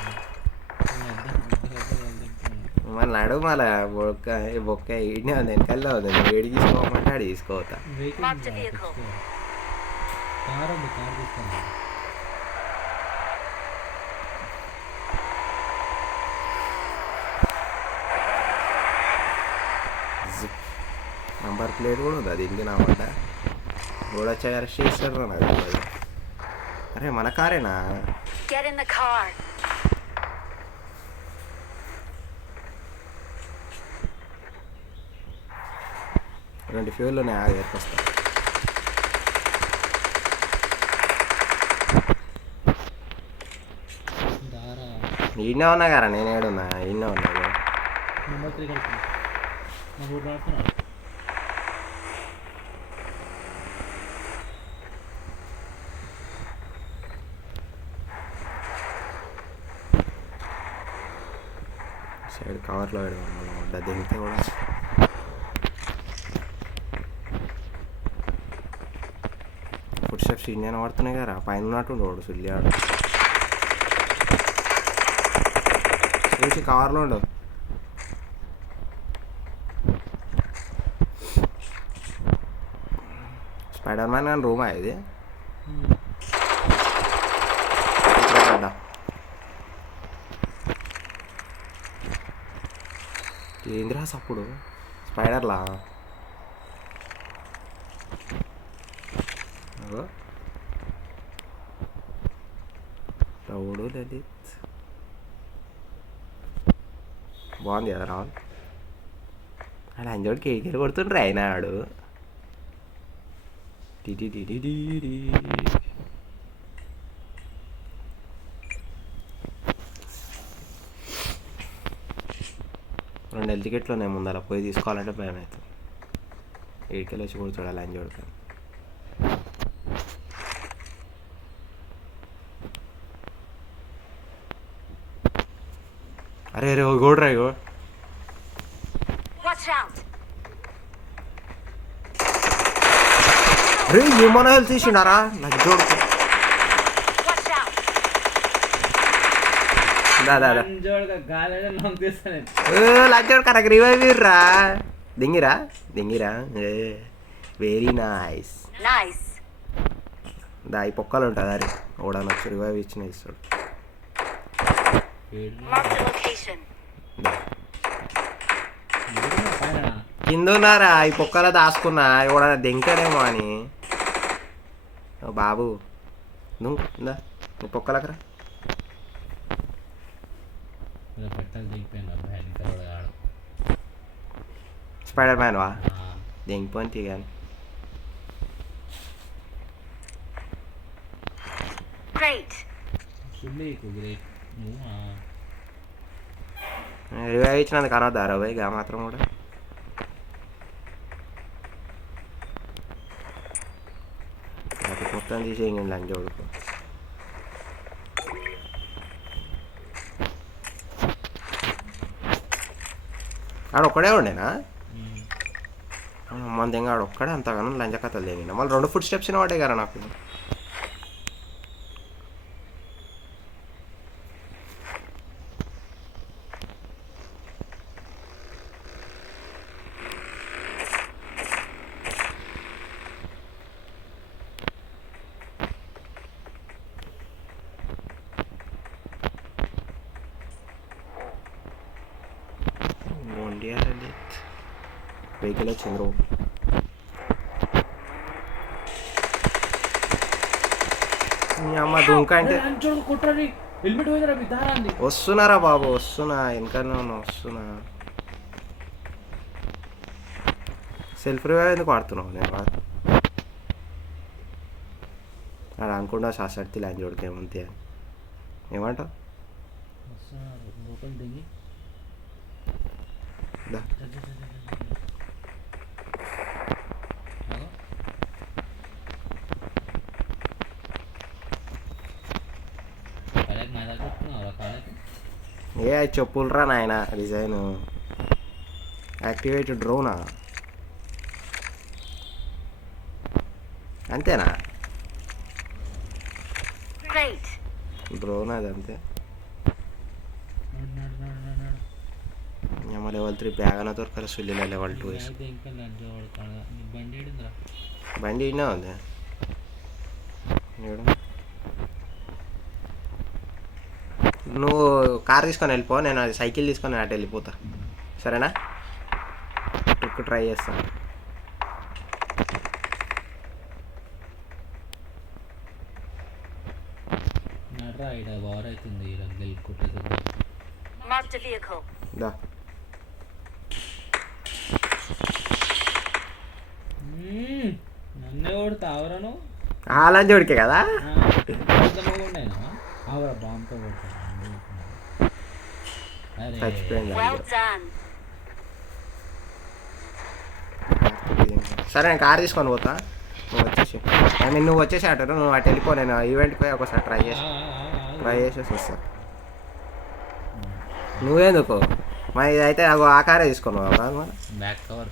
మన నడు మళ్ళీ బొక్క ఈడనే ఉంది. వెనకాల ఉంది. నువ్వు వేడి తీసుకోమంటే ఆడి తీసుకోవద్దా. Marked a vehicle. కారు ఉంది కారు తీసుకోండి. నంబర్ ప్లేట్ కూడా ఉంది. అది ఇంటి నా మాట కూడా వచ్చి అరెస్ట్ చేస్తారు నాకు తెలియదు. అరే మన కారేనా? Get in the car. రెండు ఫ్యూల్లోనే ఆగి ఎక్కొస్తా. దారా ఈడనే ఉన్నా కదా. నేను ఏడున్నా ఈడనే ఉన్నా. నెంబర్ 3 కలిపి నా రోడ్డు ఆడుతున్నాడు. సైడ్ కవర్లో పెడదాం మనం. వడ్డ దిగితే కూడా ఫుడ్ స్టెప్స్ ఇండియన్ పడుతున్నాయి కదా. పైన ఉన్నట్టు రోడ్డు సుల్లి ఆడు చూసి కవర్లో ఉండు. స్పైడర్ మ్యాన్ కానీ రూమా ఇది. ఏందిరా అప్పుడు స్పైడర్లా రౌడు లలిత్ బాగుంది కదా రావుల్. ఆడు అంజోడు కేకీలు కొడుతుండ్రు అయినా ఆడు. రెండు హెల్త్ టికెట్లు ఉన్నాయి ముందర. పోయి తీసుకోవాలంటే భయం అవుతుంది. ఏడికెళ్ళి వచ్చి కూడా చూడాలి అంజోడుకి. అరే అరే గోడ్రా ఇగో రే ఏమన్నా హెల్త్ తీసిండారా లజ్జోడు Watch out! దాదా గాలి నాకు తీస్తాను. లజ్జోడు కరెక్ట్ రివైవ్ ఇర్రా దింగిరా వెరీ నైస్ Nice. దా ఈ పొక్కలు ఉంటుంది అరే ఓడని వచ్చి రివైవ్ ఇచ్చిన ఇస్తాడు Marked a location. కింద ఉన్నారా ఈ పొక్కలో దాచుకున్నా ఎవడన్నా దింకడేమో అని ఓ బాబు నువ్వు ఇందా నీ పొక్కలకరా పెట్టాలి దిగిపోయాను అబ్బాయి ఇంకా కూడా ఆడు. స్పైడర్ మ్యాన్ వా దింగిపోయి తీ కానీ Great. గ్రేట్ నువ్వు రివైవ్ ఇచ్చినందుకు అనొద్దారా పోయి గా మాత్రం కూడా అది మొత్తం తీసేయండి లంచ్ ఉడుకు ఆడ ఒక్కడే ఉండేనా మన దగ్గర ఆడ ఒక్కడే అంతగానో లంచ కథలు తెలియదు మళ్ళీ 2 ఫుట్ స్టెప్స్ వాడే కదా నాకు వెహికల్ వచ్చింది అమ్మ దుంక అంటే కొట్టరి హెల్మెట్ పోయిందిరా మీ దారా అంది. వస్తున్నారా బాబు వస్తున్నా వెనకనే ఉన్నా వస్తున్నా సెల్ఫ్ రివైవ్ ఎందుకు వాడుతున్నావు నేను అలా అనుకుంటా శాస్త్రి ల్యాండ్ చూడకేమంతే అని ఏమంటావు లోపల దిగి దా ఏ చెప్పులరా నాయన డిజైన్ యాక్టివేట్ డ్రోనా అంతేనా Great. డ్రోన్ అది అంతే లెవెల్ 3 బ్యాగ్ దొరకాలి సుల్లిలో లెవెల్ 2 వేసి బండి ఇన్నా ఉంది నువ్వు కార్ తీసుకొని వెళ్ళిపో నేను అది సైకిల్ తీసుకొని అటు వెళ్ళిపోతా సరేనా ట్రిక్ ట్రై చేస్తాను Marked a vehicle. దా నన్నే కొడుతా ఆవరాను అలా జోడికే కదా ఆవరా బాంబుతో కొడతా చచ్చిపోయింది Well done. సరే నేను కార్ తీసుకొని పోతా నువ్వు వచ్చేసి అటు నువ్వు అటు వెళ్ళిపో నేను ఈవెంట్కి పోయి ఒకసారి ట్రై చేసేసి వస్తా నువ్వేందుకు మరి ఇదైతే ఆ కారే తీసుకొని పోవా బ్యాక్ కవర్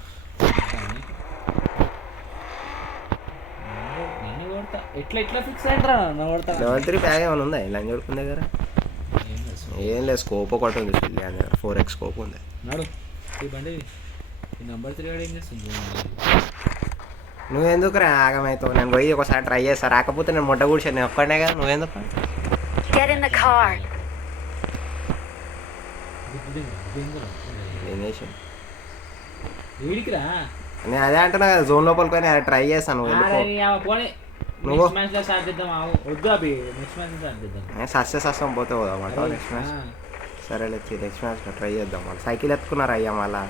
ఎట్లా ఎట్లా ఫిక్స్ అయ్యిండ్రా కొడతా లెవెల్ 3 బ్యాగ్ ఏమైనా ఉందా ఇలా చూడుకునే దగ్గర ఏం లేదు స్కోప్ ఒకటి ఉంది ఫిల్ 4x స్కోప్ ఉంది నాడు ఈ బండి ఈ నెంబర్ 3 వాడు ఏం చేస్తుంది నువ్వెందుకు రా ఆగమవుతావు నేను పోయి ఒకసారి ట్రై చేస్తా రాకపోతే నేను మొట్ట కూర్చొని నేను ఒక్కడే కదా నువ్వెందుకు Get in the car. ఏం చేసాను వీడికిరా నేను అదే అంటున్నా కదా జోన్ లోపలికి పోయి నేను ట్రై చేస్తాను నువ్వు వెళ్ళిపో నువ్వు నేను సస్యం పోతే పోదామంట నెక్స్ట్ మ్యాచ్ సరేలే నెక్స్ట్ మ్యాచ్ ట్రై చేద్దాం మళ్ళీ సైకిల్ ఎత్తుకున్నారు అయ్యా మళ్ళా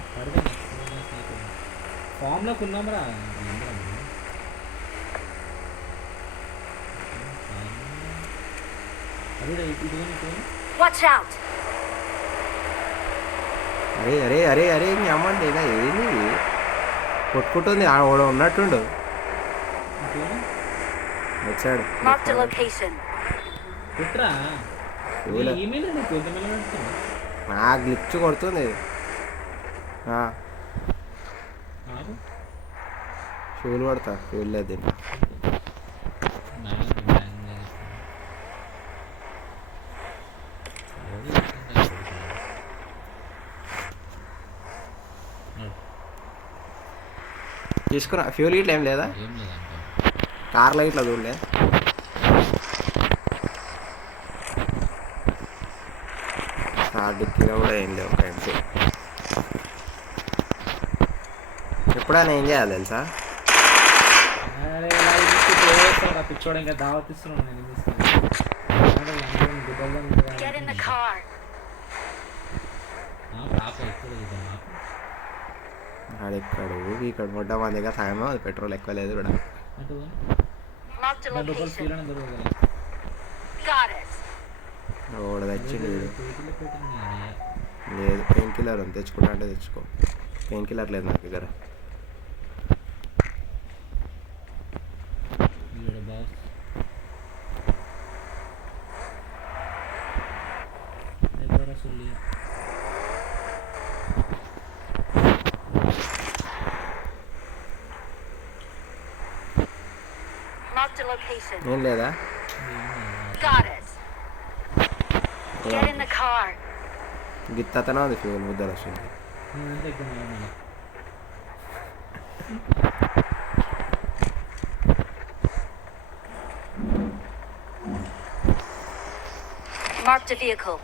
ఫామ్లోకి ఉన్నాంరా Watch out. అరే అరే అరే అరే మీ అమ్మండి ఇలా ఏంది కొట్టుకుంటుంది ఆడ ఉన్నట్టుండు వచ్చాడు Marked a location. కుట్రా ఇవ్వలే. ఈమెయిల్ నీకు ఎంతమంది పెడుతున్నా నా గ్లిచ్ కొడుతుంది ఫ్యూల్ పడతా ఫ్యూల్ లేదు దీంట్లో. తీసుకురా ఫ్యూల్ ఇట్లా ఏం లేదా ఏం లేదంటే కార్లో ఇట్లా చూడలే. డిక్కీలో కూడా ఏం లేవు ఫ్రెండ్స్. ఎప్పుడైనా ఏం చేయాలి తెలుసా, పిచ్చోడు ఇంకా దావతిస్తున్నాను నేను Get in the car. ఆడెక్కడు ఇక్కడ మొట్ట మన దగ్గర సగమే అది పెట్రోల్ ఎక్కువ లేదు కూడా. Marked a రూపాయలు location. ఫీల్ అని దొరకదు Got it. ఓడ తెచ్చిండు వీడు. లేదు పెయిన్ కిల్లర్ ఉంది, తెచ్చుకుంటా అంటే తెచ్చుకో. పెయిన్ కిల్లర్ లేదు నాకు దగ్గర. Marked a location. ఏం లేదా Got it. Get in the car. గిత్తతనే ఉంది ఫ్యూల్ ముద్దలు వస్తుంది. Marked a vehicle.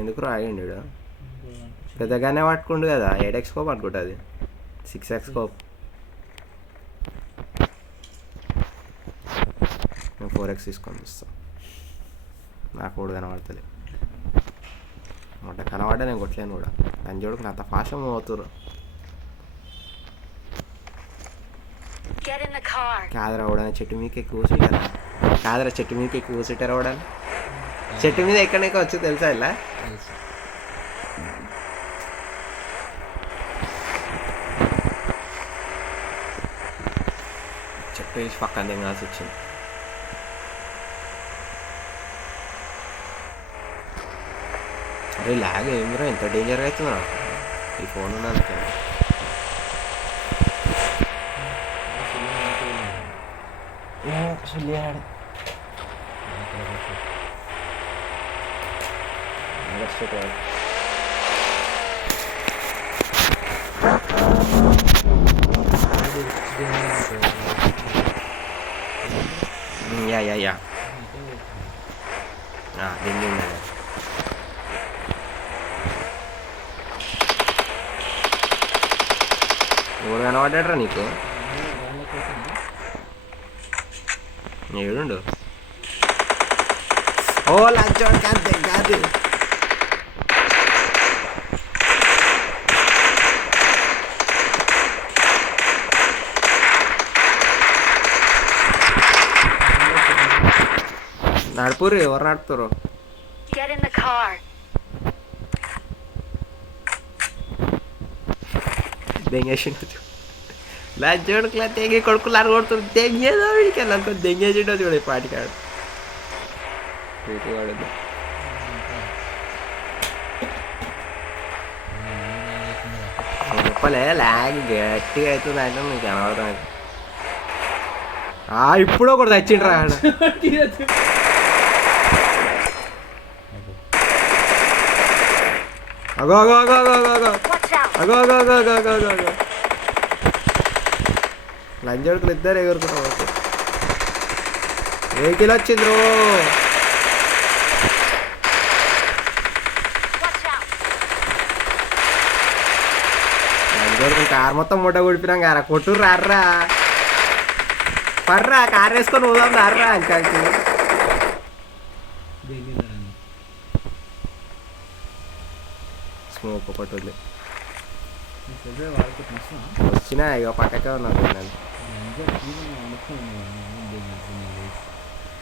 ఎందుకు రాయండి వీడు పెద్దగానే పట్టుకుండు కదా. 8x స్కోప్ అనుకుంటుంది, 6x స్కోప్. నేను 4x తీసుకొని వస్తాను, నాకు కూడా కనబడుతుంది. మొట్ట కనబడ్డా నేను కొట్టలేను కూడా. దాని చూడకు అంత ఫాస్ట్ మూవ్ అవుతుర్రు. Get in the car. కాదరా అవడా చెట్టు మీదకి ఎక్కువ కూర్చుంటారా, కాదరా చెట్టు మీదకి ఎక్కువ కూర్చుంటారు అవడా. చెట్టు మీద ఎక్కడికి వచ్చి తెలుసా ఇలా చెట్టు వేసి పక్కన దిగాల్సి వచ్చింది. అరే లాగ్ ఏమిరా ఎంత డేంజర్గా అవుతుందా ఈ ఫోన్ ఉన్నందుకే. యా దిండి ఉండాలి. ఎవరు కనబడ్డాడ్రా నీకు? ఏడుండు ఓ లంచోడు కాదు కాదు. నడుపురు ఎవరు నడుపుతారు? Get in the car. దెంగేసిండు లంచోడు క్లా తెగి కొడుకులు అరగొడుతుంది. దెంగేదో వీడికి అనుకో దెంగేసిండో చూడు పాటికాడు వాడు. చెప్పలే లాగ్ గట్టిగా అవుతుంది అంటే మీకు కనబడతాను. ఇప్పుడు ఒకటి తెచ్చిండ్రా అగో అగో అగో అగో అగో అగో Watch out. అగో అగో అగో అగో అగో అగో అగో లంజోడుకులు ఇద్దరు ఎగురుకుంటా ఓకే. వెహికల్ వచ్చింది రో. Watch out. లంజోడుకుని కారు మొత్తం మూట కొడిపినాం కారా. కొట్టుర్రు రార్రా పర్రా కారు వేసుకొని పోదాం రార్రా అంకాకి. స్మోక్ ఒకటి వదిలే వచ్చినా ఇక పక్కకే ఉన్నాను నేను.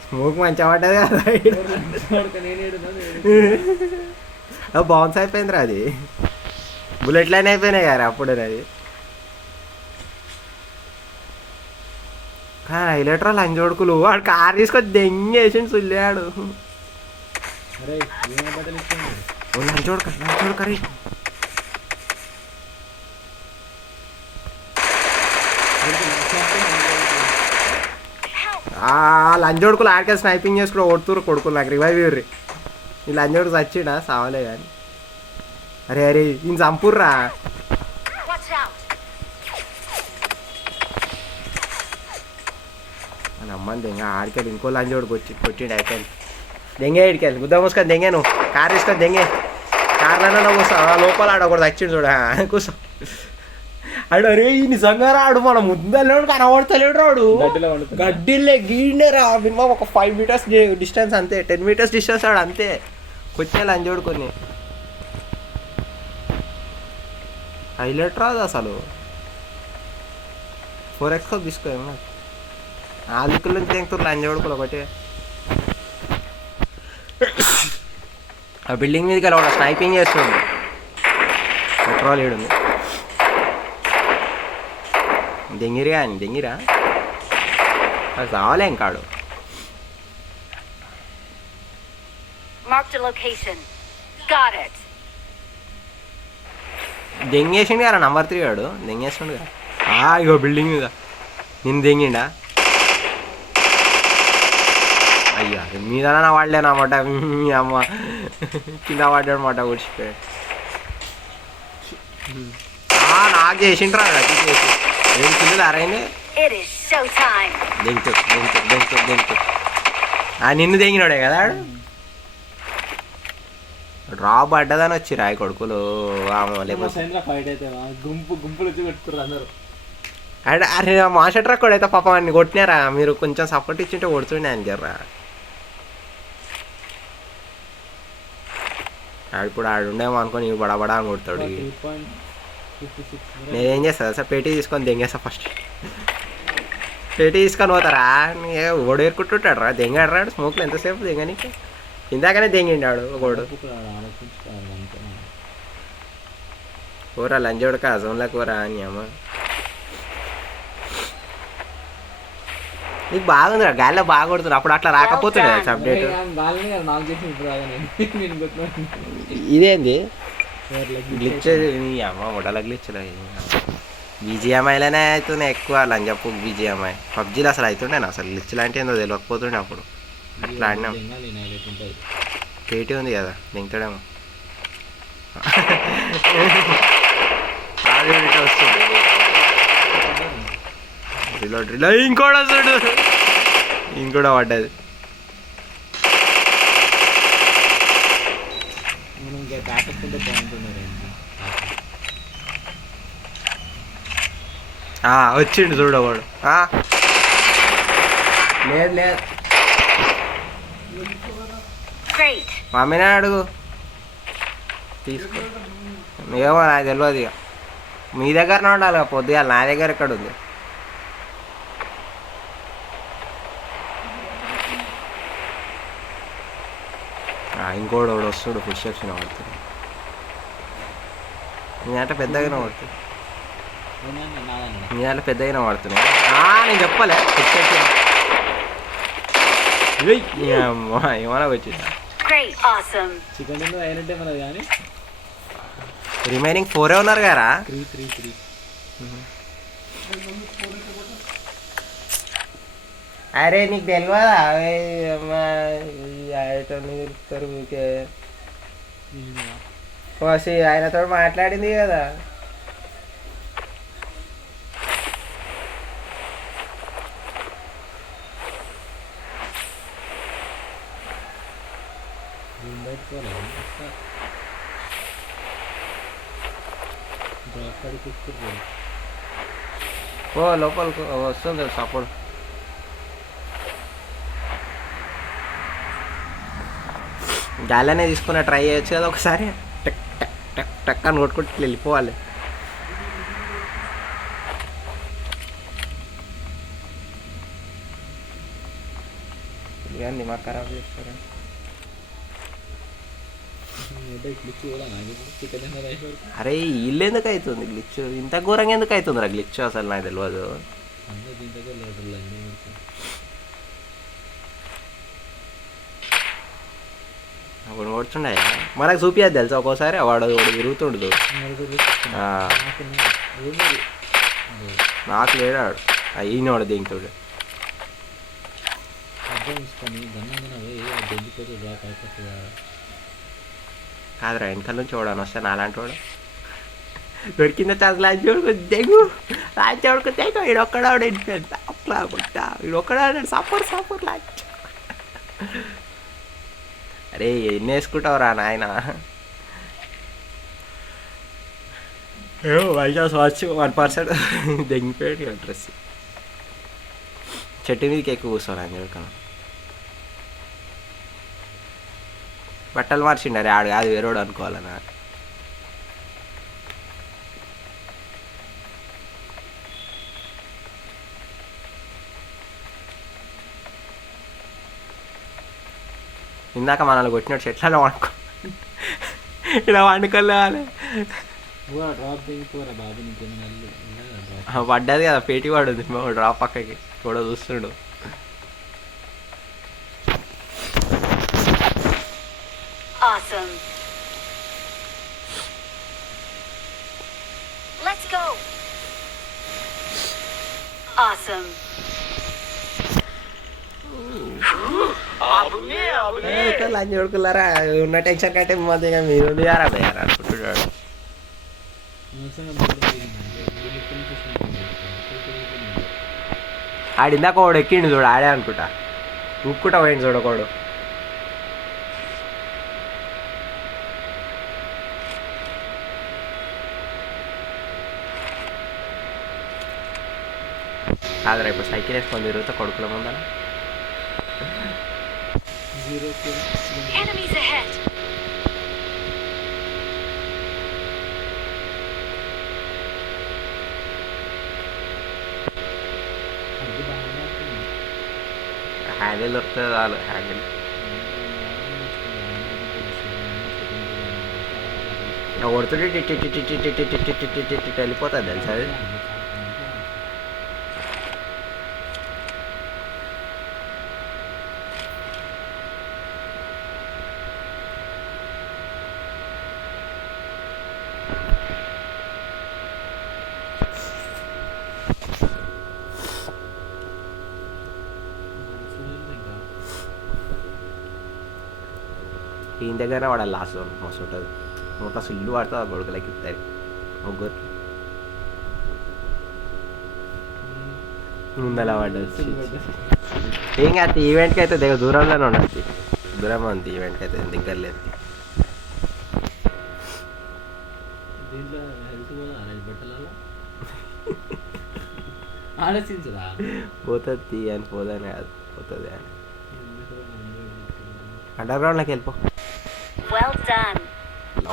స్మోక్ మంచిగా పడ్డది కదా. బౌన్స్ అయిపోయిందిరా అది. బుల్లెట్ లైన్ అయిపోయినాయి కదా అప్పుడే అది. హైలైటరా లంజోడుకులు వాడు కారు తీసుకొని దెంగేసి సుల్లాడు. లంచోడు కర్రీ లంజోడుకులు ఆడికే స్నైపింగ్ చేసుకుని కొడుతురు కొడుకులు నాకు రివైవ్ ఇవ్వరు. ఈ లంజోడుకు చచ్చిడా సావలే కానీ. అరే అరే ఈయన చంపుర్రా. Watch out! అని అమ్మని దెంగ ఆడికెళ్ళి ఇంకో లంజోడుకు వచ్చి కొట్టిండు అయిపోయింది. దెంగే ఇడికెళ్ళి గుద్ద మూసుకొని దెంగే నువ్వు కారు తీసుకొని దెంగే కార్లైనా కూర్చో లోపల ఆడకూడదు వచ్చిండు చూడ కూర్చో. ఆడు అరే ఈ నిజంగా రాడు మన ముద్దలేడు కనబడతలేడు రాడు గడ్డిలే గీడినేరా మినిమం ఒక 5 meters డిస్టెన్స్ అంతే 10 meters డిస్టెన్స్ ఆడు అంతే కొట్టిన లంజోడు కొన్ని హైలైట్ రాదు అసలు 4x తీసుకో ఏమన్నా ఆ దిక్కుల నుంచి తెంగుతారు లంజోడుకులు ఒకటి. ఆ బిల్డింగ్ మీదకి వెళ్ళి ఒక స్నైపింగ్ చేస్తుంది పెట్రోల్ ఏడుంది దెంగిరిగా అని దెంగిరా అది కావాలే ఇంకాడు. Marked a location. Got it. దెంగేసిండు కదా నంబర్ 3 వాడు దెంగేస్తుండు కదా. ఇగో బిల్డింగ్ మీద నిన్ను దెంగిండా అయ్యా మీద వాడలేనమాట మీ అమ్మ కింద పడ్డాడనమాట కూర్చిపోయాడు. నాకు చేసిండ్రా చేసి ఏం కింద అరైంది It is showtime. దెంగుతూ నిన్ను దెంగినాడే కదా డ్రా పడ్డదని వచ్చి రాయి కొడుకులు గుంపులు వచ్చి పెట్టుకున్నారు అందరూ. అరే మాస్టర్ ట్రక్ కూడా అయితే పాపం అన్ని కొట్టినారా మీరు కొంచెం సపోర్ట్ ఇచ్చింటే కొడుతుండే అని జర్రా. ఇప్పుడు ఆడుండేమో అనుకొని ఇవి బడబడా అని కొడతాడు. నేనేం చేస్తా సార్ పేటీ తీసుకొని దెంగేస్తా ఫస్ట్ పేటీ తీసుకొని పోతారా ఓడేరుకుంటుంటాడు రా దెంగాడు రాడు స్మోక్లో ఎంతసేపు దెంగనికి ఇందాకనే దెంగిండాడు ఒకడు కూర లంజోడక జోన్లో కూర అని అమ్మ నీకు బాగుంది రా గాలిలో బాగా కొడుతుంది అప్పుడు అట్లా రాకపోతుండే అప్డేట్. ఇదేంది గ్లిచ్ అమ్మ ఉడల గ్లిచ్లు బీజిఎంఐలోనే అవుతున్నాయి ఎక్కువ లంజప్పు బీజిఎంఐ పబ్జీలో అసలు అవుతుండే అసలు గ్లిచ్ లాంటి ఏందో తెలియకపోతుండే అప్పుడు అట్లా ఆడినాం. పేటీ ఉంది కదా దింగడేమో వస్తుంది డ్రిల్ ఇంకోటి వస్తాడు ఇంకోటి పడ్డది. వచ్చిండు చూడు వాడు లేదు లేదు మమ్మీనే అడుగు తీసుకో ఏమో నాకు తెలియదు ఇక మీ దగ్గరనే ఉండాలి పొద్దుగా నా దగ్గర ఎక్కడ ఉంది. ఇంకోడు ఒకడు వస్తాడు ఫుడ్ స్టెప్స్ పడుతుంది నీ అంటే పెద్దగానే పడుతుంది నీ అంటే పెద్దగానే పడుతున్నాయి నేను చెప్పలే ఫుడ్ స్టెప్స్ ఏమన్నా వచ్చేసా చికెన్ అయినట్టే మనది కానీ రిమైనింగ్ 4 ఉన్నారు కదా 3 అరే నీకు తెలియదా తెలుస్తారు ఊకే ఆయనతో మాట్లాడింది కదా ఓ లోపలికి వస్తుంది సపోర్ట్ గాలినే తీసుకుని ట్రై చేయొచ్చు కదా ఒకసారి టక్ టక్ టక్ టక్ అని కొట్టుకుంటూ వెళ్ళిపోవాలి. ఇవన్నీ మాకు ఖరాబ్ చేస్తారా అరే ఇల్లు ఎందుకు అవుతుంది గ్లిచ్ ఇంత ఘోరంగా ఎందుకు అవుతుంది రా గ్లిచ్ అసలు నాకు తెలియదు. అప్పుడు కొడుతుండే మనకు చూపించదు తెలుసా ఒక్కోసారి వాడు తిరుగుతుండదు నాకు లేడాడు ఈయనోడు దింగుతాడు అర్థం తీసుకొని గన్నంగా పోయి దొరికిపోతే డ్రాప్ అయిపోతుందా? కాదురా వెనకాల నుంచి చూడని వస్తే నాలాంటి వాడు దొరికింద ఛాన్స్ లాంటి వాడుకు తెగు లాంటి వాడుకు తెగు ఈడొక్కడాడు అట్లా కొట్టా ఈడొక్కడాడు సపర్ సపర్ లాంటి. అరే ఎన్ని వేసుకుంటావురా నాయన? వైజాగ్ వాచ్ 1% దెంగిపోయాడు డ్రెస్. చెట్టు మీదకి ఎక్కువ కూర్చోరా అని చెప్పి బట్టలు మార్చిండారు ఆడు కాదు వేరేవాడు అనుకోవాలన్నా. ఇందాక మనల్ని కొట్టినట్టు చెట్లలో వండుకో ఇలా వండుకోవాలి. డ్రాప్ దిగిపోరా బాబు, నీకేమైనా పడ్డది కదా పేటీ పడుంది డ్రాప్ పక్కకి కూడా చూస్తుండు. Awesome. Let's go. Awesome. Lunch కొడుకున్నారా ఉన్న టెన్షన్ కంటే మొదటిగా మీరు యారా యారా అనుకుంటున్నాడు. ఆడిందాక వాడు ఎక్కిండు చూడు ఆడే అనుకుంటా ఉక్కుట పోయింది చూడకోడు. కాదురా ఇప్పుడు సైకిల్ వేసుకొని తిరుగుతా కొడుకుల ముందర. Enemies ahead. హ్యాండిల్ దొరుకుతుంది చాలు. హ్యాండిల్ కొడుతుంటే వెళ్ళిపోతుంది తెలుసా అది. ఈయన దగ్గర వాడు లాస్ట్ మస్తు ఉంటుంది. నోట్లో ఇల్లు పడుతుంది ఆ కొడుకులకి ఇస్తారు ముగ్గురికి ముందలా పడ్డది. ఏం కాదు ఈవెంట్కి అయితే దగ్గర దూరంలోనే ఉండదు. దూరం ఉంది ఈవెంట్కి అయితే దగ్గర లేదు. ఆలోచించరా పోతుంది అని పోదని కాదు పోతుంది అని. అండర్ గ్రౌండ్లోకి వెళ్ళిపో. Well done.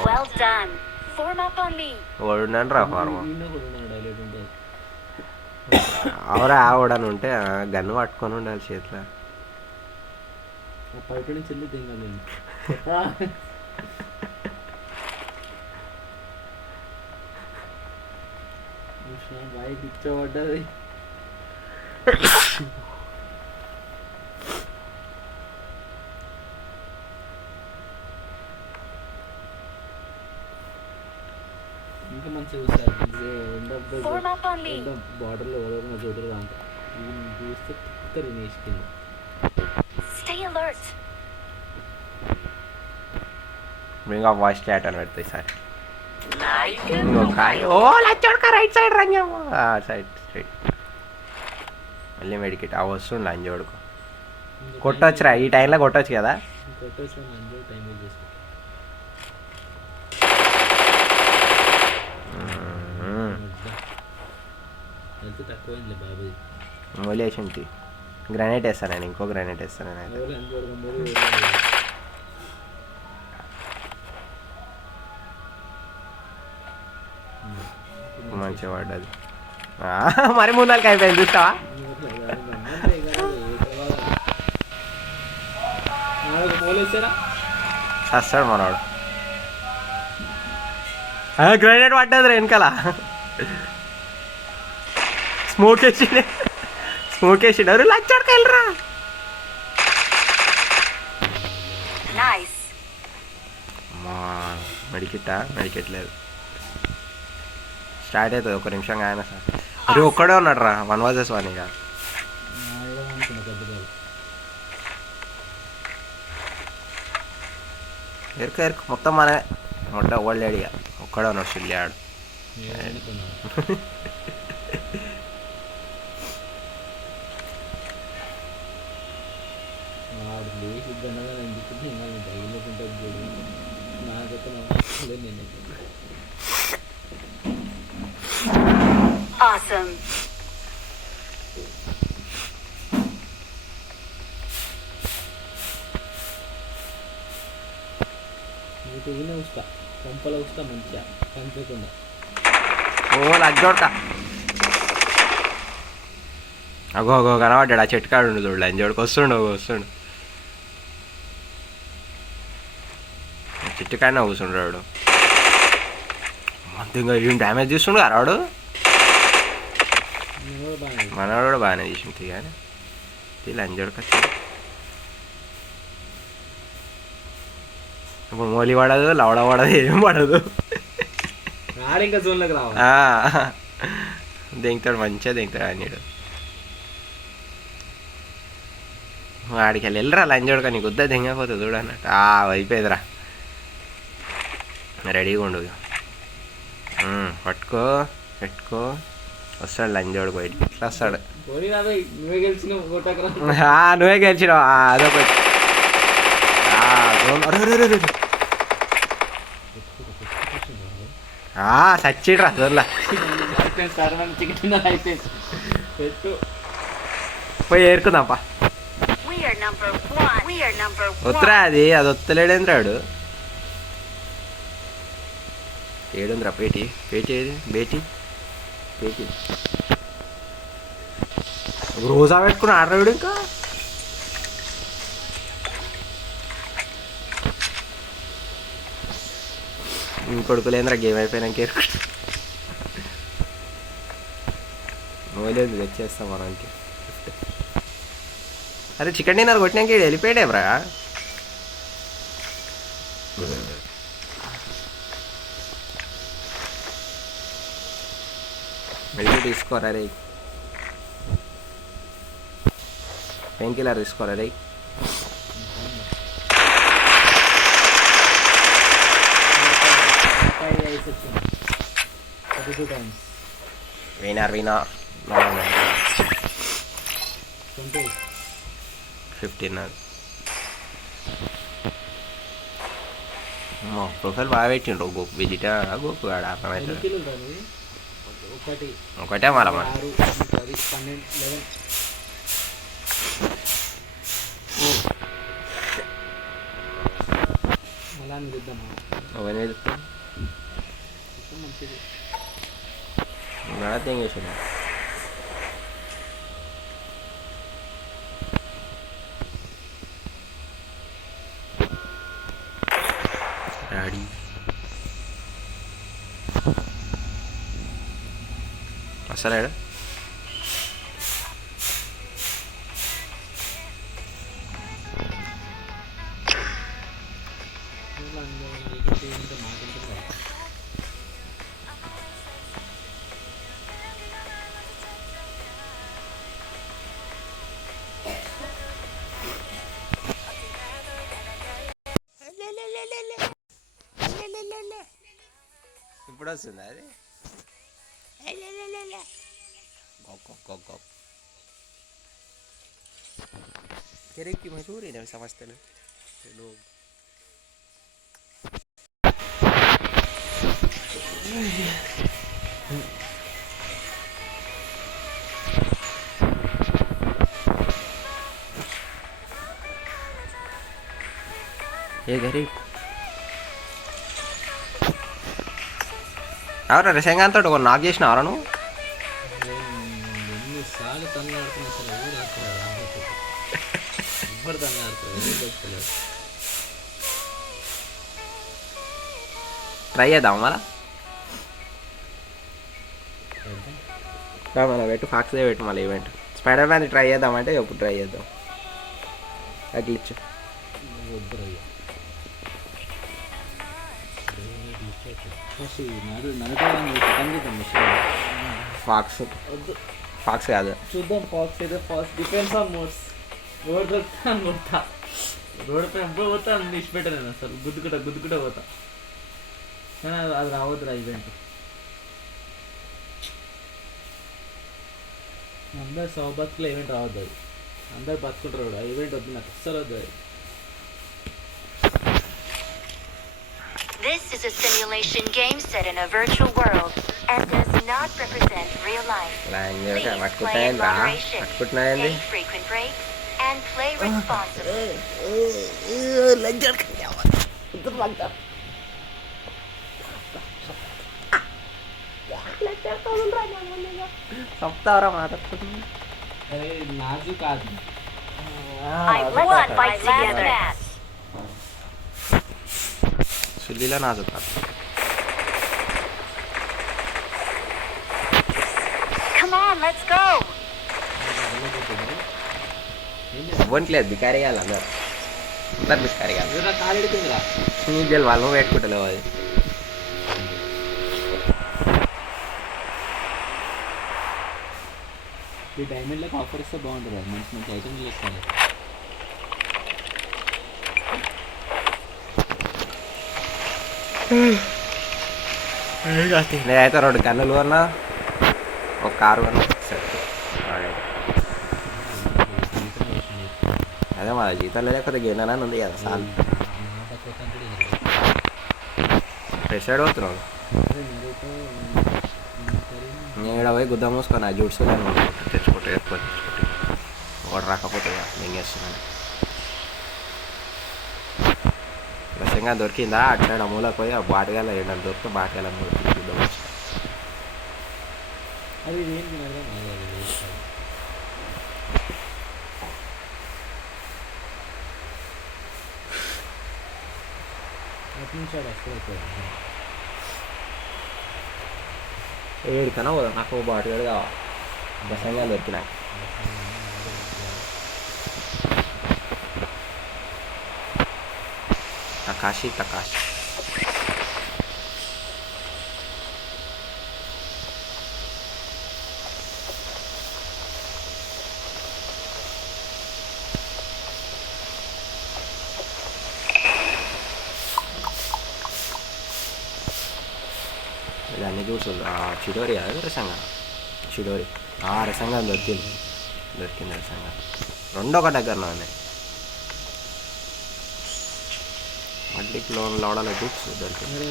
Well done. Form up on me. ఓడున్నాను రా ఫార్మ అవరా ఆవడని ఉంటే గన్ను పట్టుకొని ఉండాలి చేతిలో. బయట నుంచి వెళ్ళి దింగాలి నేను. బైక్ ఇచ్చబడ్డది. ఇంకా మంచిగా Form up on me. బార్డర్లో ఎవరైనా చూడరు అంట చూస్తే తిక్కరి నేర్చుకుంది. Stay alert. ఇంకా వాయిస్ చాట్ అని పెడతాయి సార్. ఓ లచ్చోడక రైట్ సైడ్ రంజాము సైడ్ స్ట్రైట్ మళ్ళీ మెడికెట్ ఆ వస్తుంది లంజోడుకు కొట్టొచ్చురా ఈ టైంలో కొట్టొచ్చు కదా. కొట్టేసి మంచిగా టైం వేస్ట్ చేసుకో. హెల్త్ తక్కువైందిలే బాబు. మూలేసింటి గ్రానైట్ వేస్తాను నేను. ఇంకో గ్రానైట్ వేస్తాను నేను అయితే. మంచిగా పడ్డది మరి ముందరికి అయిపోయింది చూస్తావా. వస్తాడు మనవాడు. గ్రానైట్ పడ్డది రా వెనకాల. స్మోక్ వేసిండు ఎవరు లచ్చోడక వెళ్ళరా. Nice. మెడికెట్ లేదు. స్టార్ట్ అవుతుంది ఒక నిమిషం ఆయన సార్. అరే ఒక్కడే ఉన్నాడు రా 1 vs 1 ఇక. ఎరుకు ఎరుకు మొత్తం మన మొట్ట ఓల్డ్ ఇక ఒక్కడే ఉన్నాడు చిల్లి ఆడు నేను అనుకున్నాను వాడు లేచి దండగా ఎందుకు మళ్ళీ తగిలినకుంటే చూడు నాకైతే నమ్మలేదు నేనైతే Awesome. నీకు ఈయన ఉస్తా పంపల ఉస్తా మంచిగా కనిపించకుండా ఓ లజ్జోడక అగో అగో కనబడ్డాడు ఆ చెట్టు కాడు చూడు లంజోడికి వస్తుండు వస్తుండు చెట్టు కాడనే కూర్చుంటాడు ఇంకా ఏం డ్యామేజ్ చేస్తుండు రాడు నేను కూడా బాగా మనవాడు కూడా బాగానే చేసింది కానీ లంజోడికి ఇప్పుడు మోలి పడదు లవడ పడదు ఏం పడదు ఆడ ఇంకా జోన్లోకి రావాలి దింగుతాడు మంచిగా దింగుతాడు అన్నాడు వాడికి వెళ్ళరా లంజోడుక నీకు వద్దా దింగకపోతుంది చూడు అన్నట్టు అయిపోయేదిరా రెడీగా ఉండు పట్టుకో పెట్టుకో వస్తాడు లంజోడు బయటికి ఇట్లా వస్తాడు నువ్వే గెలిచిన నువ్వే గెలిచినావు అదొకటి సచ్చిడ్రా జోన్లా పెట్టు పోయి ఏరుకుందాంపా We are number one. We are number వస్తురా one. అది వత్తలేడేంద్రాడు ఏడుందిరా పేటి పేటి ఏది బేటి పేటి రోజా పెట్టుకుని ఆడరాడు ఇంకా కొడుకులేంద్రా గేమ్ అయిపోయినాక ఏరుకుంటా లేదు తెచ్చేస్తాం మనకి అరే చికెన్ డిన్నర్ కొట్టినాక వెళ్ళిపోయాడే బ్రా వెళ్ళి తీసుకోరా రే పెయిన్ కిల్లర్ తీసుకోరా రే వినర్ వినర్ 15 ప్రొఫైల్ బాగా పెట్టిండ్రు గోపు విజిటా గోపు కాడ అర్థమైతే ఒకటే మళ్ళా మన 11 అవన్నీ తెంగేసి రెడీ అసలు ఇప్పుడు వస్తుంది అది तेरे की मशहूर है ना समझते लोग ये गरीब ఎవరు రిసంగాంతో ఒక నాక్ చేసినవరా నువ్వు ఎన్నిసార్లు తన్నాడుతున్నా సరే ఎవరు తన్నాడుతారు ట్రై చేద్దాం మళ్ళా మన పెట్టు ఫాక్స్దే పెట్టు మళ్ళీ ఈవెంట్ స్పైడర్ మ్యాన్ ట్రై చేద్దామంటే ఎప్పుడు ట్రై చేద్దాం అగ్లిచ్చు ఫాక్స్ ఫాక్స్ కాదు చూద్దాం ఫాక్స్ అయితే ఫాక్స్ డిపెండ్స్ ఆన్ మోడ్స్ ఎవరు దొరుకుతా కొడతా రోడ్డు పైన ఎప్పుడు పోతా ఇచ్చిపెట్టాను నేను అసలు గుద్దుకుంటా పోతా కానీ అది రావద్దురా ఈవెంట్. అందరు సౌబత్లో ఈవెంట్ రావద్దు, అది అందరు బతుకుంటారు కూడా. ఈవెంట్ వద్దు నాకు, అస్సలు వద్దు అది. This is a simulation game set in a virtual world and does not represent real life. Please play in moderation, take frequent breaks, and play responsibly. చెప్తావరా మాట్లాడుకుంటున్నా. అరే నాజు కాదు. Let's fight together. సుల్లిలో నాజు కాదు. Come on, let's go. అవ్వట్లేదు బికారీ కాదు అందరు బికారీ కాదు. కాలు ఎడుతుందిరా. నీకు తెలియదు వాళ్ళు పెట్టుకుంటలేవు అది. ఈ డైమండ్లకు ఆఫర్ ఇస్తే బాగుంటుంది, అది మంచి మంచి ఐటమ్స్ చేస్తాను. నేనైతే 2 గన్నులు కొన్నా, ఒక కారు కొన్నా. అదే మా జీతంలో లేకపోతే గేనా ఉంది కదా సార్. ఫ్రెష్ సైడ్ పోతున్నావు నేను ఇక్కడ పోయి గుద్ద మూసుకొని ఆ జూడ్స్ తెచ్చుకుంటే ఎక్కువ తెచ్చుకుంటే ఒకటి రాకపోతే మింగేస్తున్నాను. లక్ష్యంగా దొరికిందా అట్లా మూలకు పోయి ఆ బాటగాల ఏంటని దొరికితే బాటగాల మూలకి గుద్ద మూసు. అది ఏంటి అర్థం కాదు. ఏడికన్నా పోదాం, నాకు బాటగాడు కావాలి లక్ష్యంగా దొరికినా. తకాషి ఇదన్నీ చూసులు చిడోరి అది రసంగా చిడోరి రసంగా దొరికింది రసంగా. 2 ఒక దగ్గరలో ఉన్నాయి. మళ్ళీ లోడల జూట్స్ దొరికింది.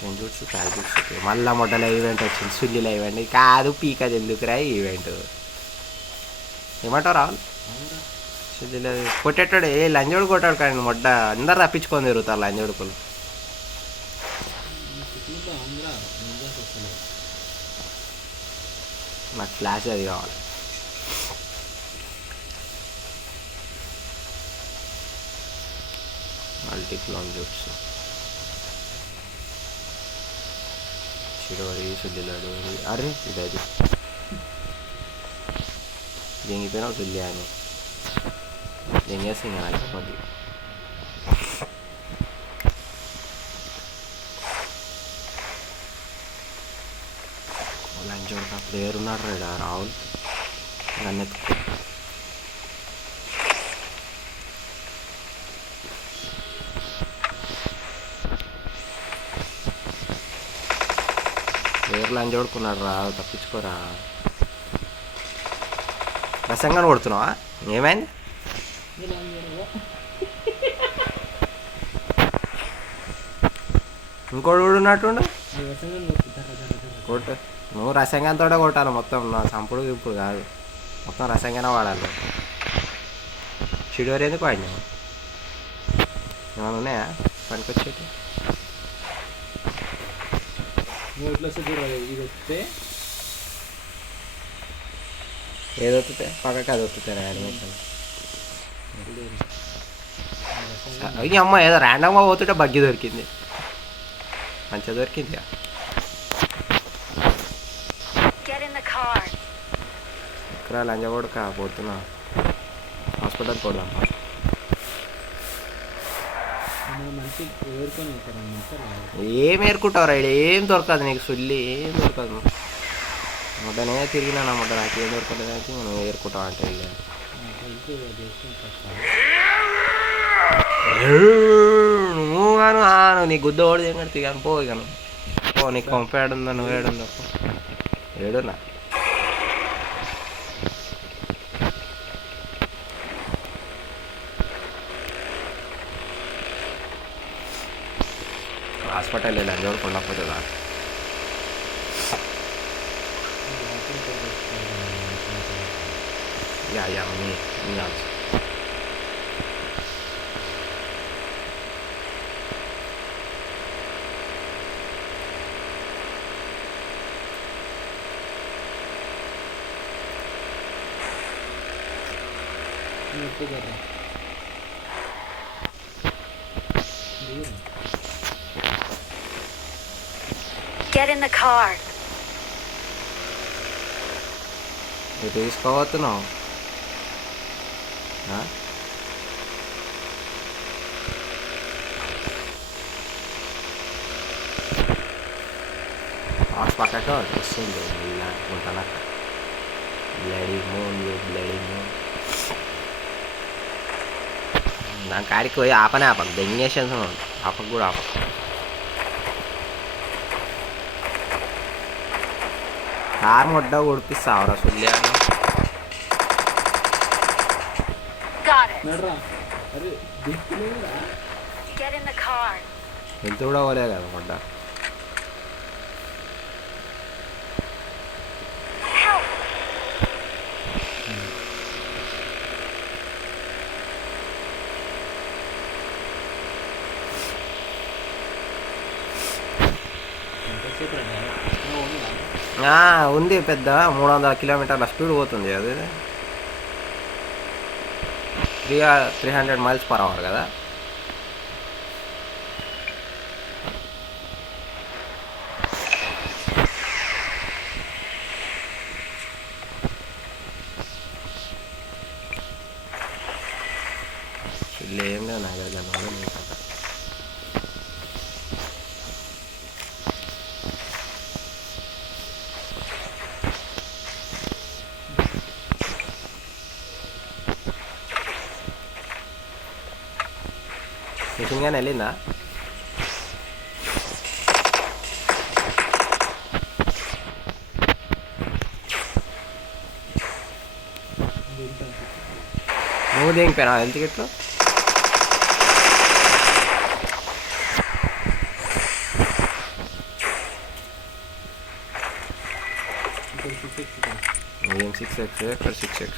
నేను జూట్స్ ప్యాక్ జూట్స్ మళ్ళీ మొట్టల ఈవెంట్ వచ్చింది, సుల్లిలో ఈవెంట్ కాదు పీకది ఎందుకురా ఈవెంట్ ఏమంటావు రావాలి. సుల్లిలో కొట్టేటాడు లంజోడు కొట్టాడు కానీ మొట్ట అందరు తప్పించుకొని తిరుగుతారు లంజోడుకులు. నాకు ఫ్లాష్ అది కావాలి. మల్టీక్లోన్ జూట్స్ చిడోరి సుల్లిలాడు. అరే ఇదది దెంగిపోయినావు సుల్లి అని దెంగేస్తే ఇంకా నాకు చెప్పద్దు. లంచోడు ప్లేయర్ ఉన్నాడు రేడా రాహుల్ గన్నెత్తుకో. ప్లేయర్ లంచ్ కొడుకున్నాడు రా, తప్పించుకోరా. రసంగా కొడుతున్నావా ఏమైంది? ఇంకోటి కూడా ఉన్నట్టుండు కొట్టు. నువ్వు రసంగాంతో కొట్టాలి మొత్తం, నా సంపుడు ఇప్పుడు కాదు మొత్తం రసంగానే వాడాలి. చిడోరు ఎందుకు వాడినావు? ఏమైనా ఉన్నాయా పనికొచ్చేటి? ఏది వస్తుంది పక్కకి అది వస్తుంది యానిమేషన్. అయ్యి అమ్మ ఏదో ర్యాండమ్గా పోతుంటే బగ్గి దొరికింది, మంచిగా దొరికింది. ఇక్కడ లంజ కొడుక పోతున్నా హాస్పిటల్కి పోదాం. ఏం ఏరుకుంటావు రైడ్, ఏం దొరకదు నీకు సుల్లి, ఏం దొరకదు. ముడ్డనే తిరిగినా నా ముడ్డ నాకు ఏం దొరకలేదు అయితే మనం ఏరుకుంటాం అంటే వెళ్ళాను. నువ్వు గాను నీ గుద్ద ఓడి ఏం కడితే కానీ పో ఇక నువ్వు పో. నీకు కొంప ఏడుందో నువ్వు ఏడుందో ఏడున్నా. హాస్పిటల్ వెళ్ళాను చూడకుండా yeah me also. Get in the car. నువ్వు తీసుకోవచ్చున్నావు పక్కకు వస్తుంది ఇలా ఉంటాను. బ్లడీ మూన్ నా కాడికి పోయి ఆపనే ఆపకు దెంగేషన్ ఆపకు కూడా ఆపకు. Car ముడ్డ ఉడిపిస్తావురా సుల్యాన్ని. Got it. Get in the car. వెళ్తూ కూడా పోలే కదా ముడ్డ. Help. ఉంది పెద్ద 300 కిలోమీటర్ల స్పీడ్ పోతుంది అది. 300 మైల్స్ పర్ అవర్ కదా. ఏం లేదు నా దగ్గర మిషన్ కానీ వెళ్ళిందా. నువ్వు దిగిపోయినా హెల్త్ కిట్లు. ఏం 6x ఇక్కడ 6x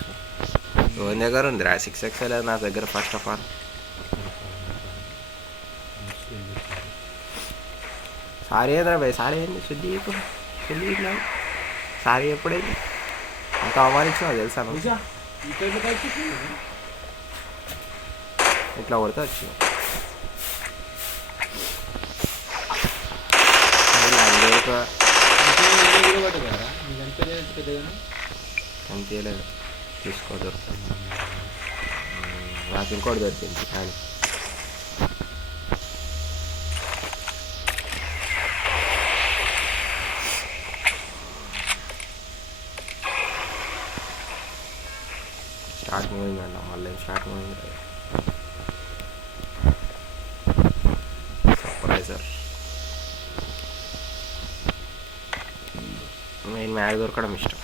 ఎవరి దగ్గర ఉందిరా 6x లేదు నా దగ్గర. ఫస్ట్ ఆఫ్ ఆల్ సారీ ఏదరా భయ్ సారీ ఏంది శుద్ధి సారీ ఎప్పుడైంది అంత అవమానించినావు తెలుసా నువ్వు. ఇట్లా కొడితే వచ్చి అంతేలేదు తీసుకో దొరుకుతుంది. నాకు ఇంకోటి దొరికింది కానీ స్టార్ట్ మూవింగ్ అన్న మళ్ళీ స్టార్ట్ మూవింగ్ సర్ప్రైజర్. మెయిన్ మ్యాగ్ దొరకడం ఇష్టం.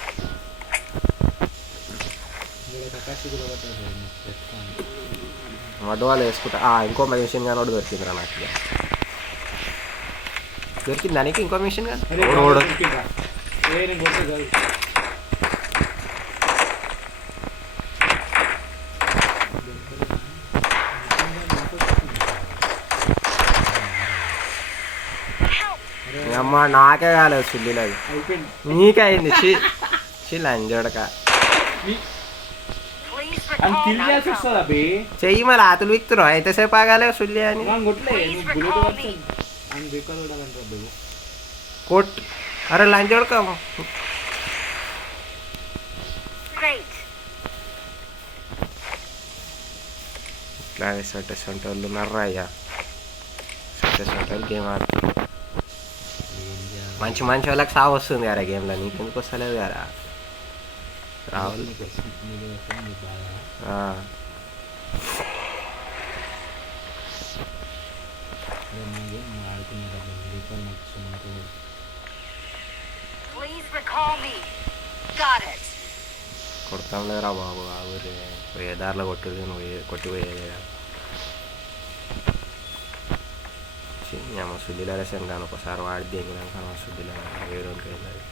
వడ్డు వాళ్ళు వేసుకుంటా. ఇంకో మిషన్ కానీ ఒకటి దొరికిందిరా నాకు. దొరికింది దానికి ఇంకో మిషన్ కానీ అమ్మ నాకే కాలేదు సుల్లిలేదు నీకే అయింది. లంజోడక చెయ్యి మళ్ళీ ఆతులు విక్తున్నావు ఎంతసేపు ఆగాలే సుల్లి అని కొట్. అరే లంజోడక ఇట్లా సొంట వాళ్ళు ఉన్నారా అయ్యా. సొంట గేమ్ ఆడుతున్నారు. మంచి మంచి వాళ్ళకి సాగు వస్తుంది కదా గేమ్లో, నీకెందుకు వస్తలేదు కదా రాహుల్. నీకు వస్తుంది నీకు బాగా. ఆ. అదే మా గేమ్ ఆడుకున్నారు రూపాయలు నచ్చుకుంటూ. Please recall me. Got it. కొడతాం లేదురా బాబు, ఆ ఊరి పోయే దారిలో కొట్టుది నువ్వు కొట్టిపోయేది. మా సుద్దిలో రసాను కానీ ఒకసారి వాడి దిగినాక మా సుద్దిలో వేరేకి వెళ్ళాలి.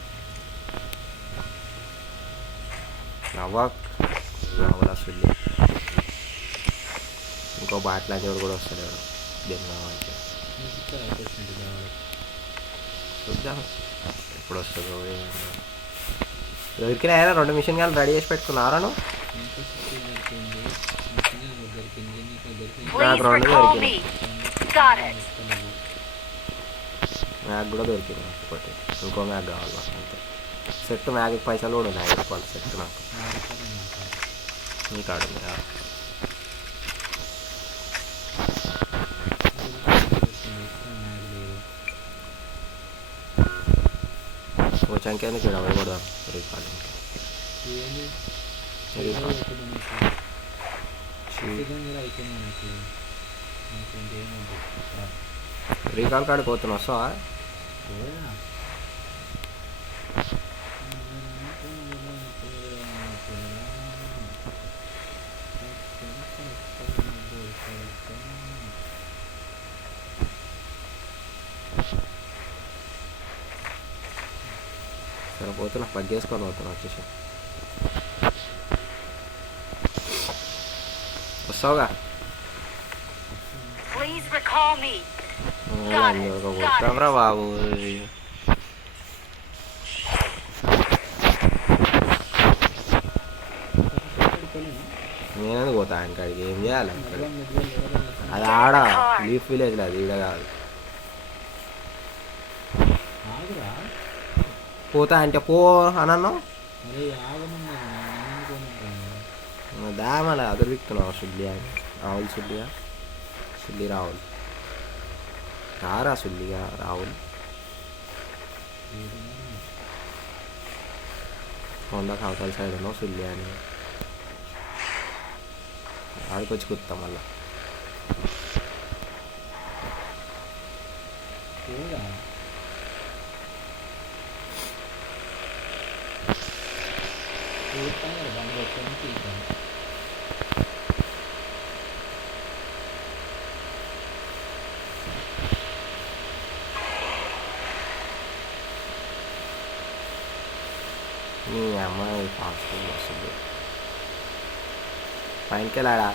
నవ్వలా సుద్ది ఇంకో బాట్లాంటి వాడు కూడా వస్తలేడు దీని కావాలి. చూద్దాం ఎప్పుడు వస్తుందో. దొరికినా 2 మిషన్ కానీ రెడీ చేసి పెట్టుకున్నారా నువ్వు? నాకు 2 దొరికినాయి. మ్యాగ్ కూడా దొరికింది ఒకటి, ఇంకో మ్యాగ్ కావాలి నాకు. అంతే సెట్ మ్యాగ్కి పైసలు కూడా ఉన్నాయి, 5 రూపాయలు సెట్ నాకు. నీ కాడు చంకేందుకు ఇక్కడ అవ్వకూడదాం రీకాల్. రీకాల్ కాడికి పోతున్నా, వస్తావా? సరే పోతున్నా, పగ్ చేసుకొని పోతున్నా. వచ్చేసి వస్తావుగా? Please recall me. కొట్టాంరా బాబు. నేనది పోతా ఆయన కాడికి, ఏం చేయాలి అక్కడ? అది ఆడ లీఫ్ విలేజ్లో, అది ఈడ కాదు. పోతా అంటే పో అనన్నా దామల అదరుకుతున్నావు. సుల్లి అని రాహుల్, సుల్లిగా సుల్లి రాహుల్ కారా సుల్లిగా రాహుల్. కొండకు అవతల సైడ్ ఉన్నావు సుల్లి అని ఆడికొచ్చి కుత్తాం మళ్ళా. నీ అమ్మాయి ఫాస్ట్ వస్తుంది పైనకి వెళ్ళాడా?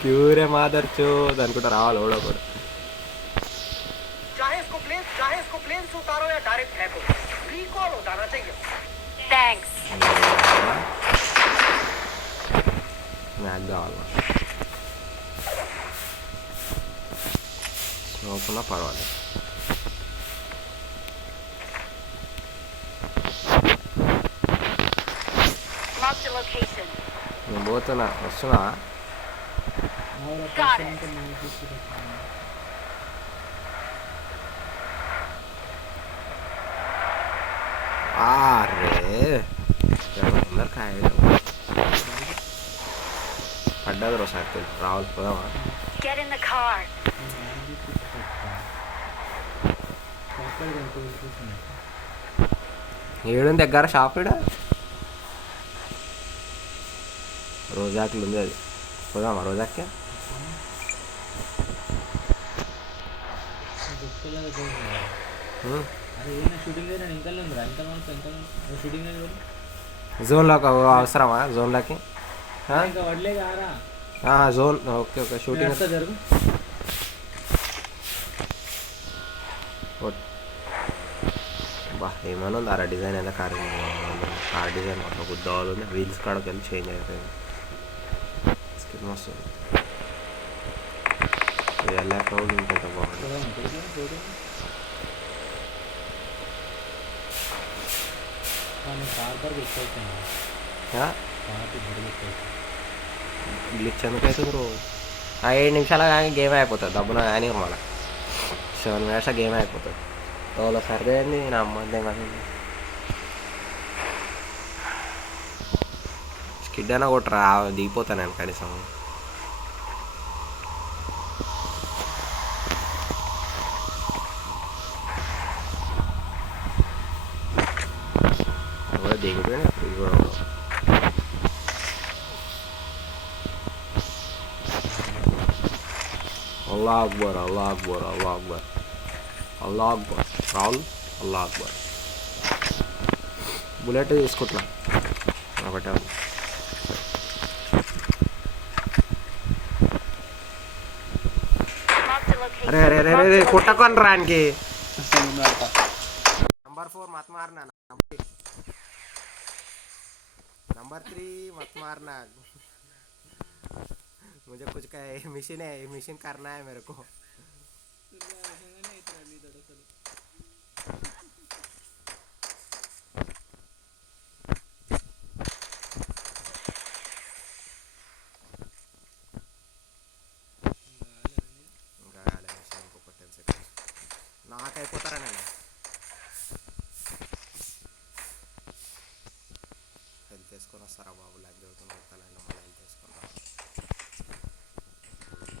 క్యూరే మాదర్చో అనుకుంటా రావాలి ఓడో కూడా. चाहे इसको प्लेन से उतारो या डायरेक्ट फेंको, रिकॉल हो जाना चाहिए. Thanks. మ్యాగ్ కావాలి స్మోక్ ఉన్నా పర్వాలేదు. Mark the location. నేను పోతున్నా, వస్తున్నా. Got it. అరే అందరు కాయ పడ్డది రోజు రావాలి, పోదామా? Get in the car. ఏడుంది దగ్గర షాప్ ఈడ రోజాకులు ఉంది, అది పోదామా రోజాకి? జోన్లోకి అవసరమా? జోన్లోకి జోన్ ఓకే ఓకే. షూటింగ్ బా ఏమన్నా ఉంది అరా డిజైన్ అయితే కార్ డిజైన్ మొత్తం గుద్దాలు ఉంది. వీల్స్ కాడకి వెళ్ళి చేంజ్ అయిపోయింది. స్కిన్ వస్తుంది వెళ్ళాక ఇంకొంత బాగుంది. Glitch ఎందుకైతే bro? 7 నిమిషాలు కానీ గేమ్ అయిపోతుంది దబ్బున కానీ మళ్ళీ 7 మినిట్స్ గేమ్ అయిపోతుంది. తోల సర్దే అండి నా అమ్మందే కదా స్కిడ్ అయినా కొట్టరా దిగిపోతాను నేను కనీసం కూడా దిగిపోయినా అల్లాహ్ అక్బర్ అల్లాహ్ అక్బర్ అల్లాహ్ అక్బర్ అల్లాహ్ అక్బర్ రాహుల్ అల్లాహ్ అక్బర్ బుల్లెట్ తీసుకుంటున్నా ఒకటే అరే అరే అరే అరే కొట్టకొని రానికి नंबर 4 मत मारना नंबर 3 मत मारना मुझे कुछ का मिशन है मिशन करना है मेरे को నాకైపోతారా నేను హెల్త్ వేసుకొని వస్తారా బాబు లైక్ చదువుకుని వస్తానండి మళ్ళీ హెల్త్ వేసుకొని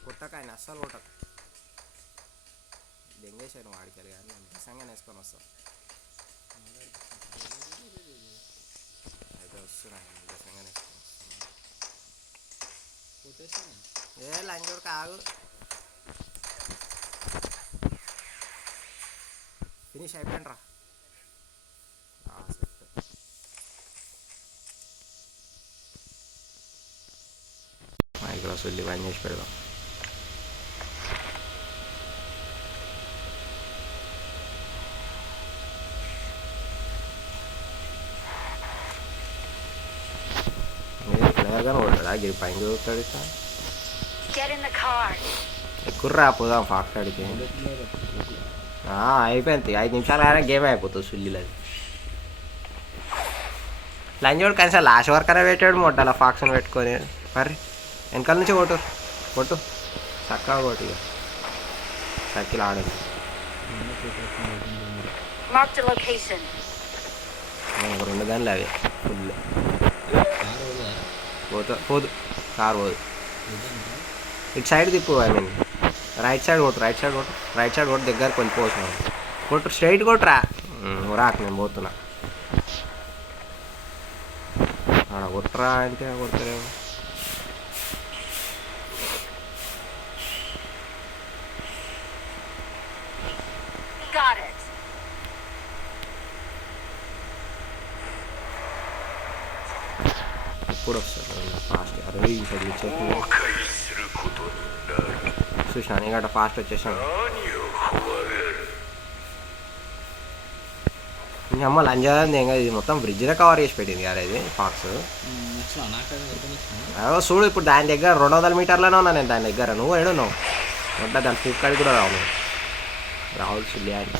కొట్టక ఆయన అస్సలు కొట్టక దెంగేశాను వాడికి వెళ్ళి కానీ నేను నిజంగానే వేసుకొని వస్తాను అయితే వస్తున్నాను నిజంగానే వేసుకొని వస్తున్నాను ఏ లంచ్ కాదు ఫినిష్ అయిపోయింది రా మైక్రోస్ వెళ్ళి పని చేసి పెడదాం పిల్లగానే కొట్టాడా గిరి పైన చూస్తాడు Get in the car. ఎక్కువ రా పోదాం ఫాక్ట్ అడిగి అయిపోయింది 5 నిమిషాలు అయినా గేమ్ అయిపోతుంది సుల్లిలో లంచ్ కూడా కనీసం లాస్ట్ వరకు అయినా పెట్టాడు మొట్టాల ఫాక్షన్ పెట్టుకొని మరి వెనకాల నుంచి కొట్టు కొట్టు చక్కగా కొట్టు ఇక సర్కిల్ ఆడదు Marked a location. రెండు దానిలో అవి ఫుల్ పోదు కారు పోదు ఇటు side Tippu I mean right side కొట్టు రైట్ సైడ్ కొట్టు రైట్ సైడ్ కొట్టు దగ్గర కొంచెం పోవచ్చు కొట్టు స్ట్రైట్ కొట్టురా రాకు నేను పోతున్నా ఆడ కొట్టరా అంటే కొడతారేమో Got it. ఇప్పుడు వస్తారు ఫాస్ట్ అరవై ఇంకా చూసాను ఇంకా ఫాస్ట్ వచ్చేసాను అమ్మ లంజాది ఏం కాదు ఇది మొత్తం బ్రిడ్జ్లో కవర్ చేసి పెట్టింది కదా ఇది ఫాక్స్ అదో చూడు ఇప్పుడు దాని దగ్గర 200 మీటర్లోనే ఉన్నా నేను దాని దగ్గర నువ్వు ఏడున్నావు అంటే దాని ఫ్లిప్కార్ట్ కూడా రావు రాహుల్ సుల్లియా అని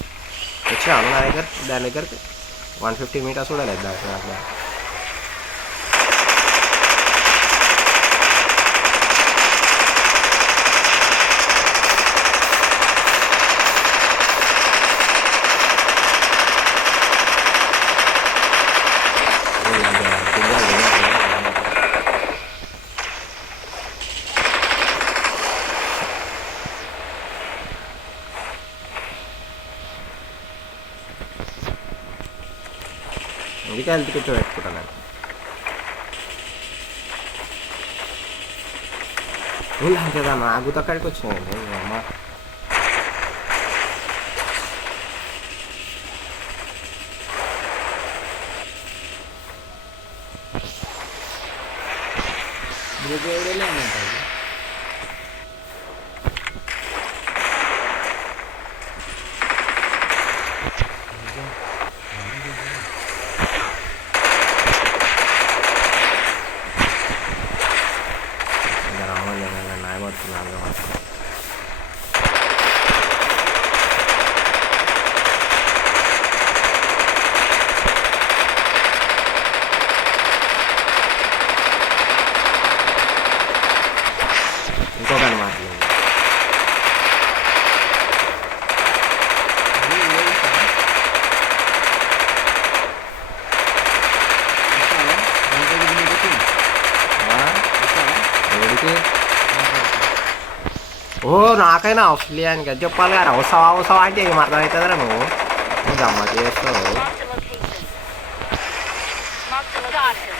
వచ్చినావు నా దగ్గర దాని దగ్గరికి 150 మీటర్స్ కూడా లేదు దాంట్లో అందుకే హెల్త్ కిట్ పెట్టుకుంటాను నేను అంతేదా నాకు అక్కడికి వచ్చినాయండి అమ్మ నాకైనా అవసరం అని కదా చెప్పాలి కదా అవసవా అవసవా అంటే ఏం అర్థమవుతుందిరా నువ్వు గమ్మత్ చేస్తావు. Marked a location.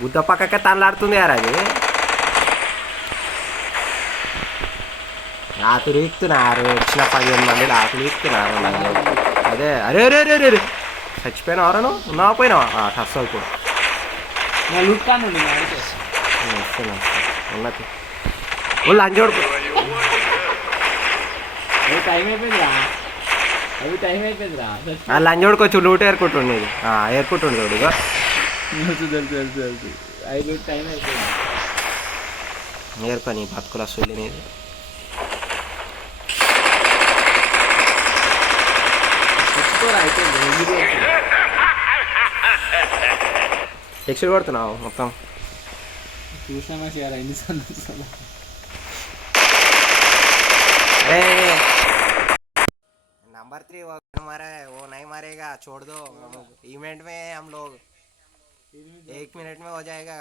గుద్ద పక్కకే తనలాడుతుంది కదా అది. రాత్రి వీక్తున్నారు వచ్చిన 15 మంది రాత్రి వీక్తున్నారు. అదే అరే అరే అరే అరే చచ్చిపోయినా ఎవరా నువ్వు ఉన్నావా పోయినావా టస్సలు ఇప్పుడు నా లుక్ కానండి నా అడిగేసి ఉన్నది వాళ్ళు అంజోడు అవి టైం అయిపోయిందిరా వాళ్ళు అంజోడికి వచ్చి లూట్ ఏరుకుంటుండేది ఏరుకుంటుండే చూడు ఇక తెలుసు అవి లుక్ టైం అయిపోయింది. ఏరుకొని బతుకులు వస్తుంది నీది. ఎక్స్ట్రా కొడుతున్నావు మొత్తం చూసినా చేయాలి ఎన్నిసార్లు अरे नंबर 3 वो हमारा है वो नहीं मारेगा छोड़ दो इवेंट में हम लोग 1 मिनट में हो जाएगा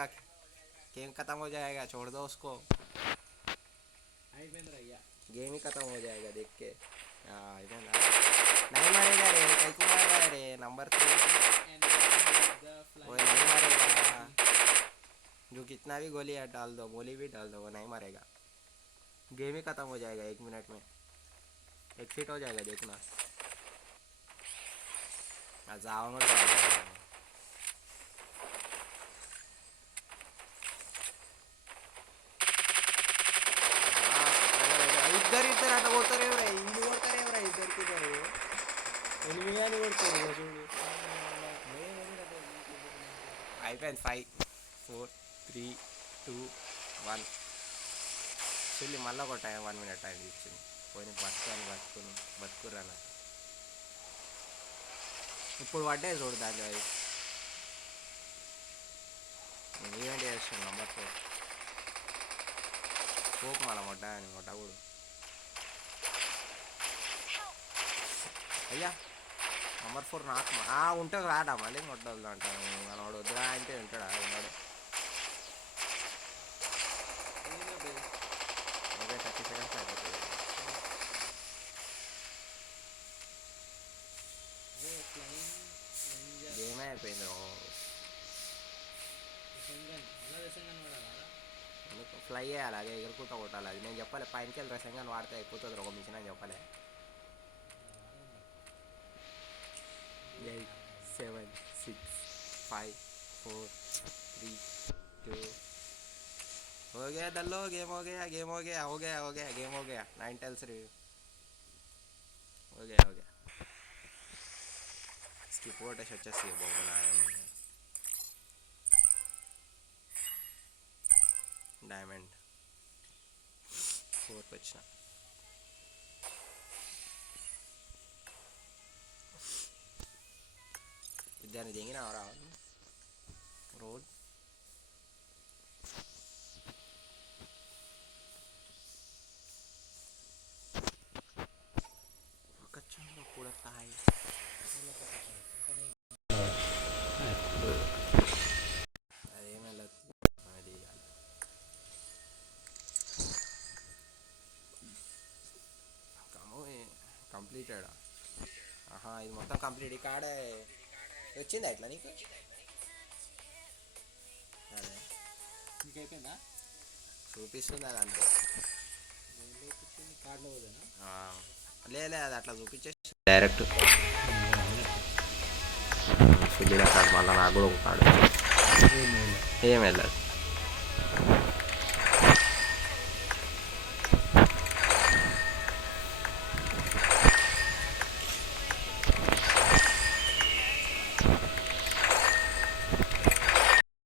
गेम खत्म हो जाएगा छोड़ दो उसको गेम ही खत्म हो जाएगा देख के नहीं मारेगा रे कहीं को मार रहा है रे नंबर 3 वो नहीं मारेगा जो कितना भी गोली डाल दो गोली भी डाल दो वो नहीं मारेगा गेम ही खत्म हो जाएगा 1 मिनट में एक्सिट हो जाएगा देखना जाओ इधर इधर आटा कोडता रे इंडी कोडता रे इधर किधर एनिमी यानी कोडता रे చూడు అయిపోయింది 5 4 3 2 1 చెల్లి మళ్ళీ ఒక 1 మినిట్ టైం ఇచ్చింది పోయిన బతుకురా నాకు ఇప్పుడు పడ్డాయి చూడు దాంట్లో అది నేను ఈవెంట్ చేస్తాను నంబర్ 4 పోకు మళ్ళీ మొట్టకూడదు అయ్యా నంబర్ 4 నాకు ఉంటే రాడా మళ్ళీ కొట్టదు అంటాను మనవాడు వద్దురా అంటే వింటాడా ఉన్నాడు. ఓకే 30 సెకండ్స్ అయిపోతుంది. గేమే అయిపోయింది. ఫ్లై చేయాలి అలాగే ఎగురుకుంటూ కొట్టాలి అది నేను చెప్పాలి పైనకి వెళ్ళి రసంగా వాడితే అయిపోతుంది ఒక మిషన్ అని చెప్పాలి. 8 7 6 5 4 3 2 हो गया दल्लो गेम हो गया गेम हो गया हो गया हो गया गेम हो गया 9 टेल्स रिव्यू हो गया इसकी पोर्टेज వచ్చేసి బాగున్నాయి. डायमंड 4 వచ్చిన ఇద్దరిని దిగినావరా రోడ్ कच्चा पूरा ताई अरे मैं लत अरे यार काम कंप्लीटेड ఇది మొత్తం కంప్లీట్ ఈ కార్డే వచ్చిందా ఇట్లా నీకు అదే నీకు అయిపోయిందా చూపిస్తుందా దాంట్లో కార్డులో పోదేనా లేదు అది అట్లా చూపించేసి డైరెక్ట్ ఫిల్లీల కార్డు మళ్ళీ నాకు కూడా ఒక కార్డు ఏం వెళ్ళదు